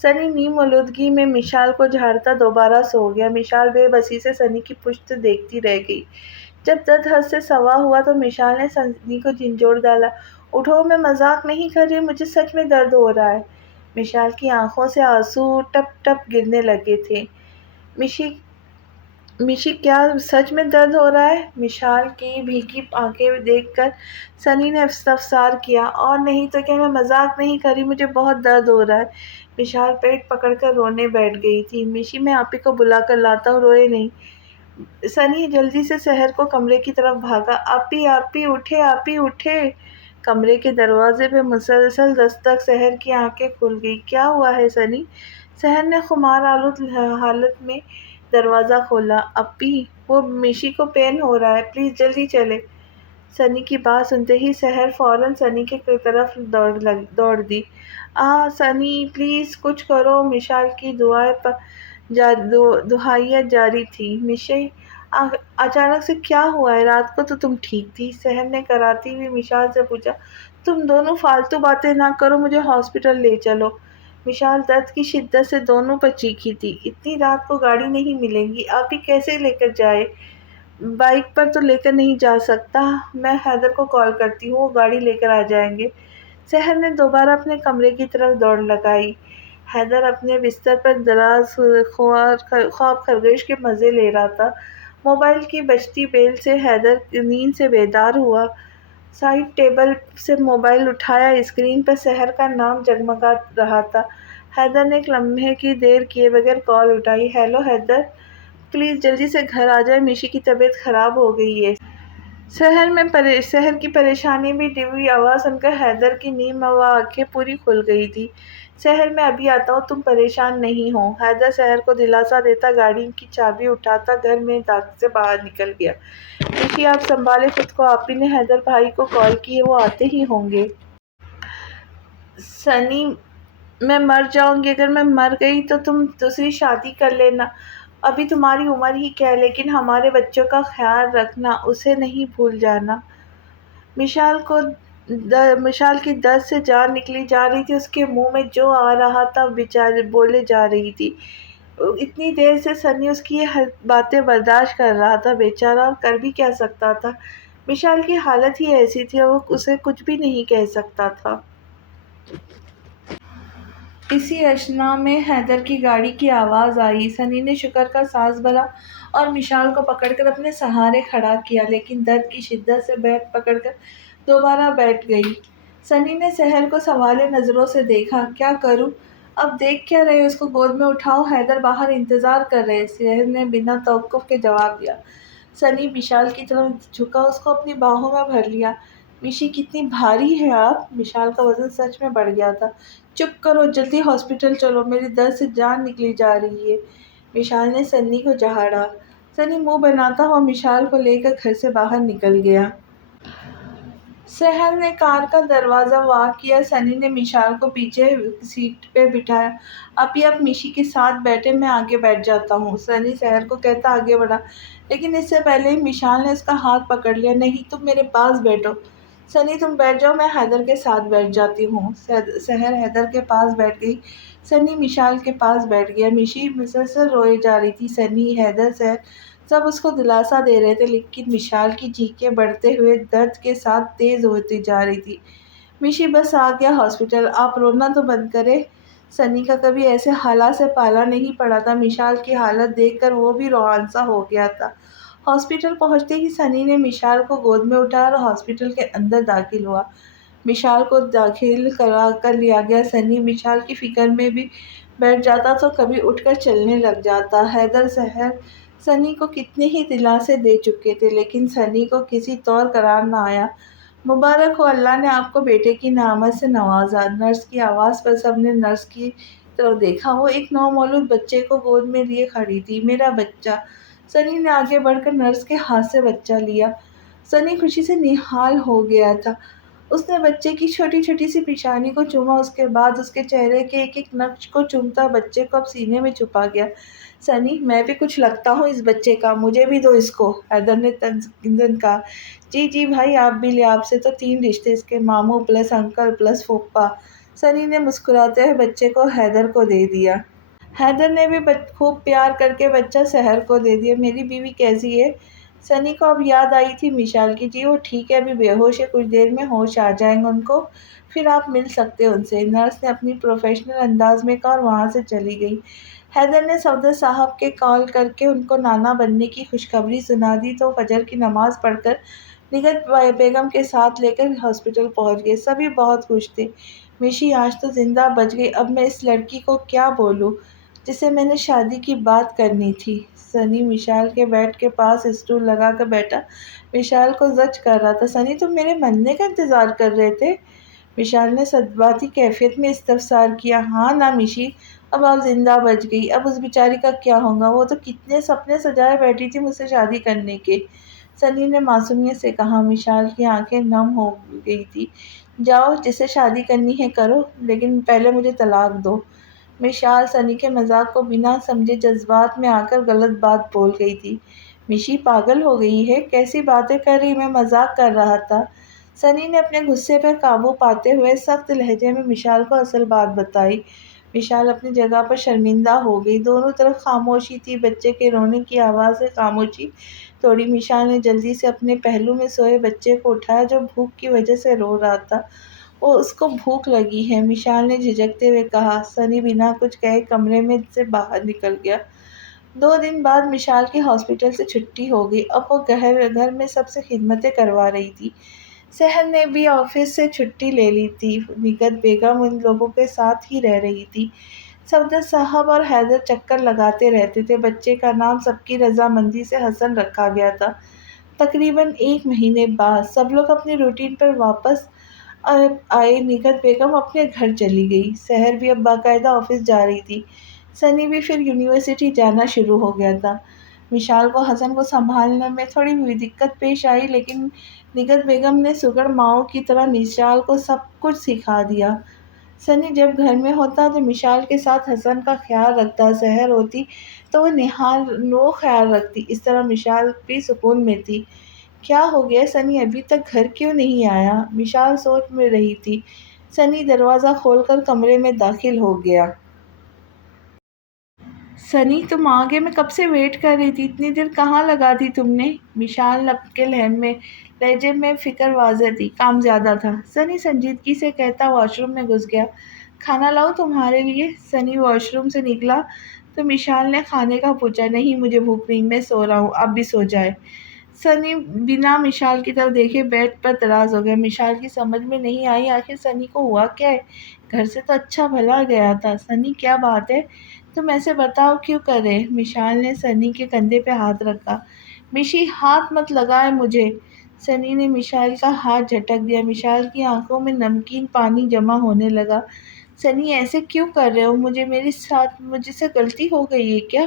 سنی نیم آلودگی میں مشال کو جھاڑتا دوبارہ سو گیا۔ مشال بے بسی سے سنی کی پشت دیکھتی رہ گئی۔ جب درد حد سے سوا ہوا تو مشال نے سنی کو جھنجھوڑ ڈالا۔ اٹھو، میں مذاق نہیں کر رہی، مجھے سچ میں درد ہو رہا ہے۔ مشال کی آنکھوں سے آنسو ٹپ ٹپ گرنے لگے تھے۔ مشی، کیا سچ میں درد ہو رہا ہے؟ مشال کی بھیگی آنکھیں دیکھ کر سنی نے استفسار کیا۔ اور نہیں تو کیا، میں مذاق نہیں کر رہی، مجھے بہت درد ہو رہا ہے۔ مشال پیٹ پکڑ کر رونے بیٹھ گئی تھی۔ مشی، میں آپی کو بلا کر لاتا ہوں، روئے نہیں۔ سنی جلدی سے سحر کو کمرے کی طرف بھاگا۔ آپی اٹھے، آپی اٹھے۔ کمرے کے دروازے پہ مسلسل دستک۔ سحر کی آنکھیں کھل گئی۔ کیا ہوا ہے سنی؟ سحر نے خمار آلود حالت میں دروازہ کھولا۔ اپی، وہ مشی کو پین ہو رہا ہے، پلیز جلدی چلیں۔ سنی کی بات سنتے ہی سحر فوراً سنی کی طرف دوڑ دی۔ سنی پلیز کچھ کرو، مشال کی دہائیاں جاری تھی۔ مشی اچانک سے کیا ہوا ہے؟ رات کو تو تم ٹھیک تھی، سحر نے کراتی ہوئی مشال سے پوچھا۔ تم دونوں فالتو باتیں نہ کرو، مجھے ہاسپٹل لے چلو۔ مشال درد کی شدت سے دونوں پر چیخی تھی۔ اتنی رات کو گاڑی نہیں ملے گی، آپ ہی کیسے لے کر جائے؟ بائک پر تو لے کر نہیں جا سکتا، میں حیدر کو کال کرتی ہوں، وہ گاڑی لے کر آ جائیں گے۔ سحر نے دوبارہ اپنے کمرے کی طرف دوڑ لگائی۔ حیدر اپنے بستر پر دراز خواب خرگوش کے مزے لے رہا تھا۔ موبائل کی بجتی بیل سے حیدر نیند سے بیدار ہوا۔ سائیڈ ٹیبل سے موبائل اٹھایا، اسکرین پر سحر کا نام جگمگا رہا تھا۔ حیدر نے ایک لمحے کی دیر کیے بغیر کال اٹھائی۔ ہیلو حیدر، پلیز جلدی سے گھر آ جائے، میشی کی طبیعت خراب ہو گئی ہے۔ سحر کی پریشانی میں ڈوبی آواز سن کر حیدر کی نیم آور آنکھیں پوری کھل گئی تھی۔ سحر میں ابھی آتا ہوں، تم پریشان نہیں ہو۔ حیدر سحر کو دلاسا دیتا گاڑی کی چابی اٹھاتا گھر میں داخلے سے باہر نکل گیا۔ میشی آپ سنبھالیں خود کو، آپ ہی نے حیدر بھائی کو کال کی ہے، وہ آتے ہی ہوں گے۔ سنی میں مر جاؤں گی، اگر میں مر گئی تو تم دوسری شادی کر لینا، ابھی تمہاری عمر ہی کیا ہے، لیکن ہمارے بچوں کا خیال رکھنا، اسے نہیں بھول جانا۔ مشال کی درد سے جان نکلی جا رہی تھی، اس کے منہ میں جو آ رہا تھا بولے جا رہی تھی۔ اتنی دیر سے سنی اس کی یہ باتیں برداشت کر رہا تھا، بیچارہ، اور کر بھی کیا سکتا تھا؟ مشال کی حالت ہی ایسی تھی اور وہ اسے کچھ بھی نہیں کہہ سکتا تھا۔ اسی اثنا میں حیدر کی گاڑی کی آواز آئی۔ سنی نے شکر کا سانس بھرا اور مشال کو پکڑ کر اپنے سہارے کھڑا کیا، لیکن درد کی شدت سے بیلٹ پکڑ کر دوبارہ بیٹھ گئی۔ سنی نے سحر کو سوالے نظروں سے دیکھا۔ کیا کروں؟ اب دیکھ کیا رہے ہو، اس کو گود میں اٹھاؤ، حیدر باہر انتظار کر رہے ہیں، سحر نے بنا توقف کے جواب دیا۔ سنی مشال کی طرف جھکا، اس کو اپنی باہوں میں بھر لیا۔ میشی کتنی بھاری ہے آپ! مشال کا وزن سچ میں بڑھ گیا تھا۔ چپ کرو، جلدی ہاسپٹل چلو، میری درد سے جان نکلی جا رہی ہے۔ مشال نے سنی کو جھاڑا۔ سنی منہ بناتا ہوا مشال کو لے کر گھر سے باہر نکل گیا۔ سحر نے کار کا دروازہ وا کیا۔ سنی نے مشال کو پیچھے سیٹ پہ بٹھایا۔ ابھی آپ میشی کے ساتھ بیٹھیں، میں آگے بیٹھ جاتا ہوں، سنی سحر کو کہتا آگے بڑھا، لیکن اس سے پہلے ہی مشال نے اس کا ہاتھ پکڑ لیا۔ نہیں، تم میرے پاس بیٹھو۔ سنی تم بیٹھ جاؤ، میں حیدر کے ساتھ بیٹھ جاتی ہوں۔ سحر حیدر کے پاس بیٹھ گئی، سنی مشال کے پاس بیٹھ گیا۔ میشی مسلسل روئے جا رہی تھی۔ سنی، حیدر، سحر سب اس کو دلاسا دے رہے تھے، لیکن مشال کی چیخیں بڑھتے ہوئے درد کے ساتھ تیز ہوتی جا رہی تھی۔ میشی بس آ گیا ہاسپٹل، آپ رونا تو بند کریں۔ سنی کا کبھی ایسے حالات سے پالا نہیں پڑا تھا، مشال کی حالت دیکھ کر وہ بھی روحان سا ہو گیا تھا۔ ہاسپٹل پہنچتے ہی سنی نے مشال کو گود میں اٹھایا اور ہاسپٹل کے اندر داخل ہوا۔ مشال کو داخل کرا کر لیا گیا۔ سنی مشال کی فکر میں بھی بیٹھ جاتا تو کبھی اٹھ کر چلنے لگ جاتا۔ حیدر، سحر سنی کو کتنے ہی دلاسے دے چکے تھے، لیکن سنی کو کسی طور قرار نہ آیا۔ مبارک ہو، اللہ نے آپ کو بیٹے کی نعمت سے نوازا۔ نرس کی آواز پر سب نے نرس کی طرف دیکھا، وہ ایک نومولود بچے کو گود میں لیے کھڑی تھی۔ میرا بچہ! سنی نے آگے بڑھ کر نرس کے ہاتھ سے بچہ لیا۔ سنی خوشی سے نہال ہو گیا تھا۔ اس نے بچے کی چھوٹی چھوٹی سی پیشانی کو چوما، اس کے بعد اس کے چہرے کے ایک ایک نقش کو چومتا بچے کو اب سینے میں چھپا گیا۔ سنی، میں بھی کچھ لگتا ہوں اس بچے کا، مجھے بھی دو اس کو، حیدر نے تنزن کہا۔ جی جی بھائی، آپ بھی لیں، آپ سے تو 3 رشتے، اس کے ماموں پلس انکل پلس پھوپھا۔ سنی نے مسکراتے ہوئے بچے کو حیدر کو دے دیا۔ حیدر نے بھی خوب پیار کر کے بچہ سحر کو دے دیا۔ میری بیوی کیسی ہے؟ سنی کو اب یاد آئی تھی مشال کی۔ جی وہ ٹھیک ہے، ابھی بے ہوش ہے، کچھ دیر میں ہوش آ جائیں گے ان کو، پھر آپ مل سکتے ان سے، نرس نے اپنی پروفیشنل انداز میں کہا اور وہاں سے چلی گئی۔ حیدر نے صفدر صاحب کے کال کر کے ان کو نانا بننے کی خوشخبری سنا دی تو فجر کی نماز پڑھ کر نگہت بیگم کے ساتھ لے کر ہاسپٹل پہنچ گئے۔ سبھی بہت خوش تھے۔ میشی آج تو زندہ بچ گئی، اب میں اس لڑکی کو کیا بولوں جسے میں نے شادی کی بات کرنی تھی۔ سنی مشال کے بیڈ کے پاس اسٹول لگا کر بیٹھا مشال کو زچ کر رہا تھا۔ سنی، تم میرے مرنے کا انتظار کر رہے تھے؟ مشال نے صدماتی کیفیت میں استفسار کیا۔ ہاں نا میشی، اب آپ زندہ بچ گئی، اب اس بیچاری کا کیا ہوگا، وہ تو کتنے سپنے سجائے بیٹھی تھی مجھ سے شادی کرنے کے۔ سنی نے معصومیت سے کہا۔ مشال کی آنکھیں نم ہو گئی تھی۔ جاؤ، جسے شادی کرنی ہے کرو، لیکن پہلے مجھے طلاق دو۔ مشال سنی کے مذاق کو بنا سمجھے جذبات میں آ کر غلط بات بول گئی تھی۔ مشی پاگل ہو گئی ہے، کیسی باتیں کر رہی، میں مذاق کر رہا تھا۔ سنی نے اپنے غصے پر قابو پاتے ہوئے سخت لہجے میں مشال کو اصل بات بتائی۔ مشال اپنی جگہ پر شرمندہ ہو گئی۔ دونوں طرف خاموشی تھی، بچے کے رونے کی آواز سے خاموشی توڑی۔ مشال نے جلدی سے اپنے پہلو میں سوئے بچے کو اٹھایا جو بھوک کی وجہ سے رو رہا تھا۔ اس کو بھوک لگی ہے، مشال نے جھجکتے ہوئے کہا۔ سنی بنا کچھ کہے کمرے میں سے باہر نکل گیا۔ 2 دن بعد مشال کی ہاسپٹل سے چھٹی ہو گئی۔ اب وہ گھر میں سب سے خدمتیں کروا رہی تھی۔ سحر نے بھی آفس سے چھٹی لے لی تھی۔ نگہت بیگم ان لوگوں کے ساتھ ہی رہ رہی تھی۔ صفدر صاحب اور حیدر چکر لگاتے رہتے تھے۔ بچے کا نام سب کی رضامندی سے حسن رکھا گیا تھا۔ تقریباً 1 مہینے بعد سب لوگ اپنی روٹین پر واپس آئے۔ نگہت بیگم اپنے گھر چلی گئی۔ سحر بھی اب باقاعدہ آفس جا رہی تھی۔ سنی بھی پھر یونیورسٹی جانا شروع ہو گیا تھا۔ مشال کو حسن کو سنبھالنے میں تھوڑی دقت پیش آئی، لیکن نگہت بیگم نے سگڑ ماؤں کی طرح مشال کو سب کچھ سکھا دیا۔ سنی جب گھر میں ہوتا تو مشال کے ساتھ حسن کا خیال رکھتا، سحر ہوتی تو وہ نہال وہ خیال رکھتی، اس طرح مشال بھی سکون میں تھی۔ کیا ہو گیا، سنی ابھی تک گھر کیوں نہیں آیا؟ مشال سوچ میں رہی تھی۔ سنی دروازہ کھول کر کمرے میں داخل ہو گیا۔ سنی، تم آ گئے، میں کب سے ویٹ کر رہی تھی، اتنی دیر کہاں لگا دی تم نے؟ مشال کے لہجے میں فکر واضح تھی۔ کام زیادہ تھا، سنی سنجیدگی سے کہتا واش روم میں گھس گیا۔ کھانا لاؤ تمہارے لیے؟ سنی واش روم سے نکلا تو مشال نے کھانے کا پوچھا۔ نہیں، مجھے بھوک نہیں، میں سو رہا ہوں، آپ بھی سو جائیں۔ سنی بنا مشال کی طرف دیکھے بیڈ پر دراز ہو گیا۔ مشال کی سمجھ میں نہیں آئی آخر سنی کو ہوا کیا ہے، گھر سے تو اچھا بھلا گیا تھا۔ سنی، کیا بات ہے، تم ایسے برتاؤ کیوں کر رہے؟ مشال نے سنی کے کندھے پہ ہاتھ رکھا۔ مشی، ہاتھ مت لگائے مجھے۔ سنی نے مشال کا ہاتھ جھٹک دیا۔ مشال کی آنکھوں میں نمکین پانی جمع ہونے لگا۔ سنی، ایسے کیوں کر رہے ہو، مجھ سے غلطی ہو گئی ہے کیا؟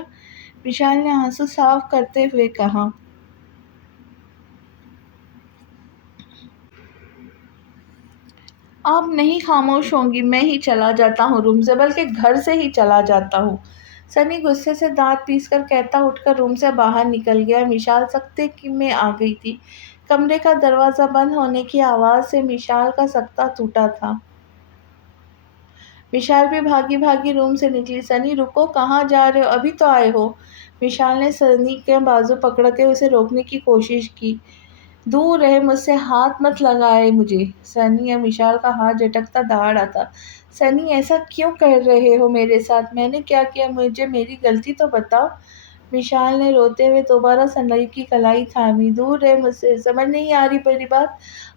مشال نے آنسو صاف کرتے ہوئے کہا۔ آپ نہیں خاموش ہوں گی، میں ہی چلا جاتا ہوں روم سے، بلکہ گھر سے ہی چلا جاتا ہوں۔ سنی غصے سے دانت پیس کر کہتا اٹھ کر روم سے باہر نکل گیا۔ مشال سکتے میں آ گئی تھی۔ کمرے کا دروازہ بند ہونے کی آواز سے مشال کا سکتہ ٹوٹا تھا۔ مشال بھی بھاگی بھاگی روم سے نکلی۔ سنی، رکو، کہاں جا رہے ہو، ابھی تو آئے ہو۔ مشال نے سنی کا بازو پکڑ کے اسے روکنے کی کوشش کی۔ دور رہے مجھ سے، ہاتھ مت لگائے مجھے۔ سنی یا مشال کا ہاتھ جھٹکتا دہاڑا تھا۔ سنی، ایسا کیوں کر رہے ہو میرے ساتھ، میں نے کیا کیا، مجھے میری غلطی تو بتاؤ۔ مشال نے روتے ہوئے دوبارہ سنی کی کلائی تھامی۔ دور رہے مجھ سے، سمجھ نہیں آ رہی میری بات؟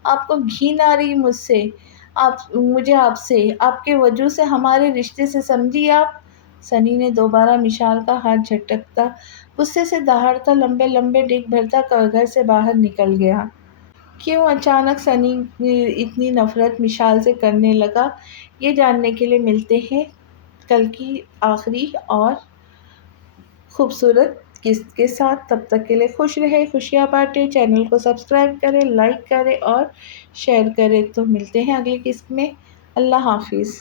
آپ کو گھن آ رہی مجھے آپ سے، آپ کے وجود سے، ہمارے رشتے سے، سمجھی آپ؟ سنی نے دوبارہ مشال کا ہاتھ جھٹکتا، غصے سے دہاڑتا، لمبے لمبے ڈگ بھرتا گھر سے باہر نکل گیا۔ کیوں اچانک سنی اتنی نفرت مشال سے کرنے لگا، یہ جاننے کے لیے ملتے ہیں کل کی آخری اور خوبصورت قسط کے ساتھ۔ تب تک کے لیے خوش رہے، خوشیاں بانٹیں، چینل کو سبسکرائب کریں، لائک کریں اور شیئر کریں۔ تو ملتے ہیں اگلی قسط میں۔ اللہ حافظ۔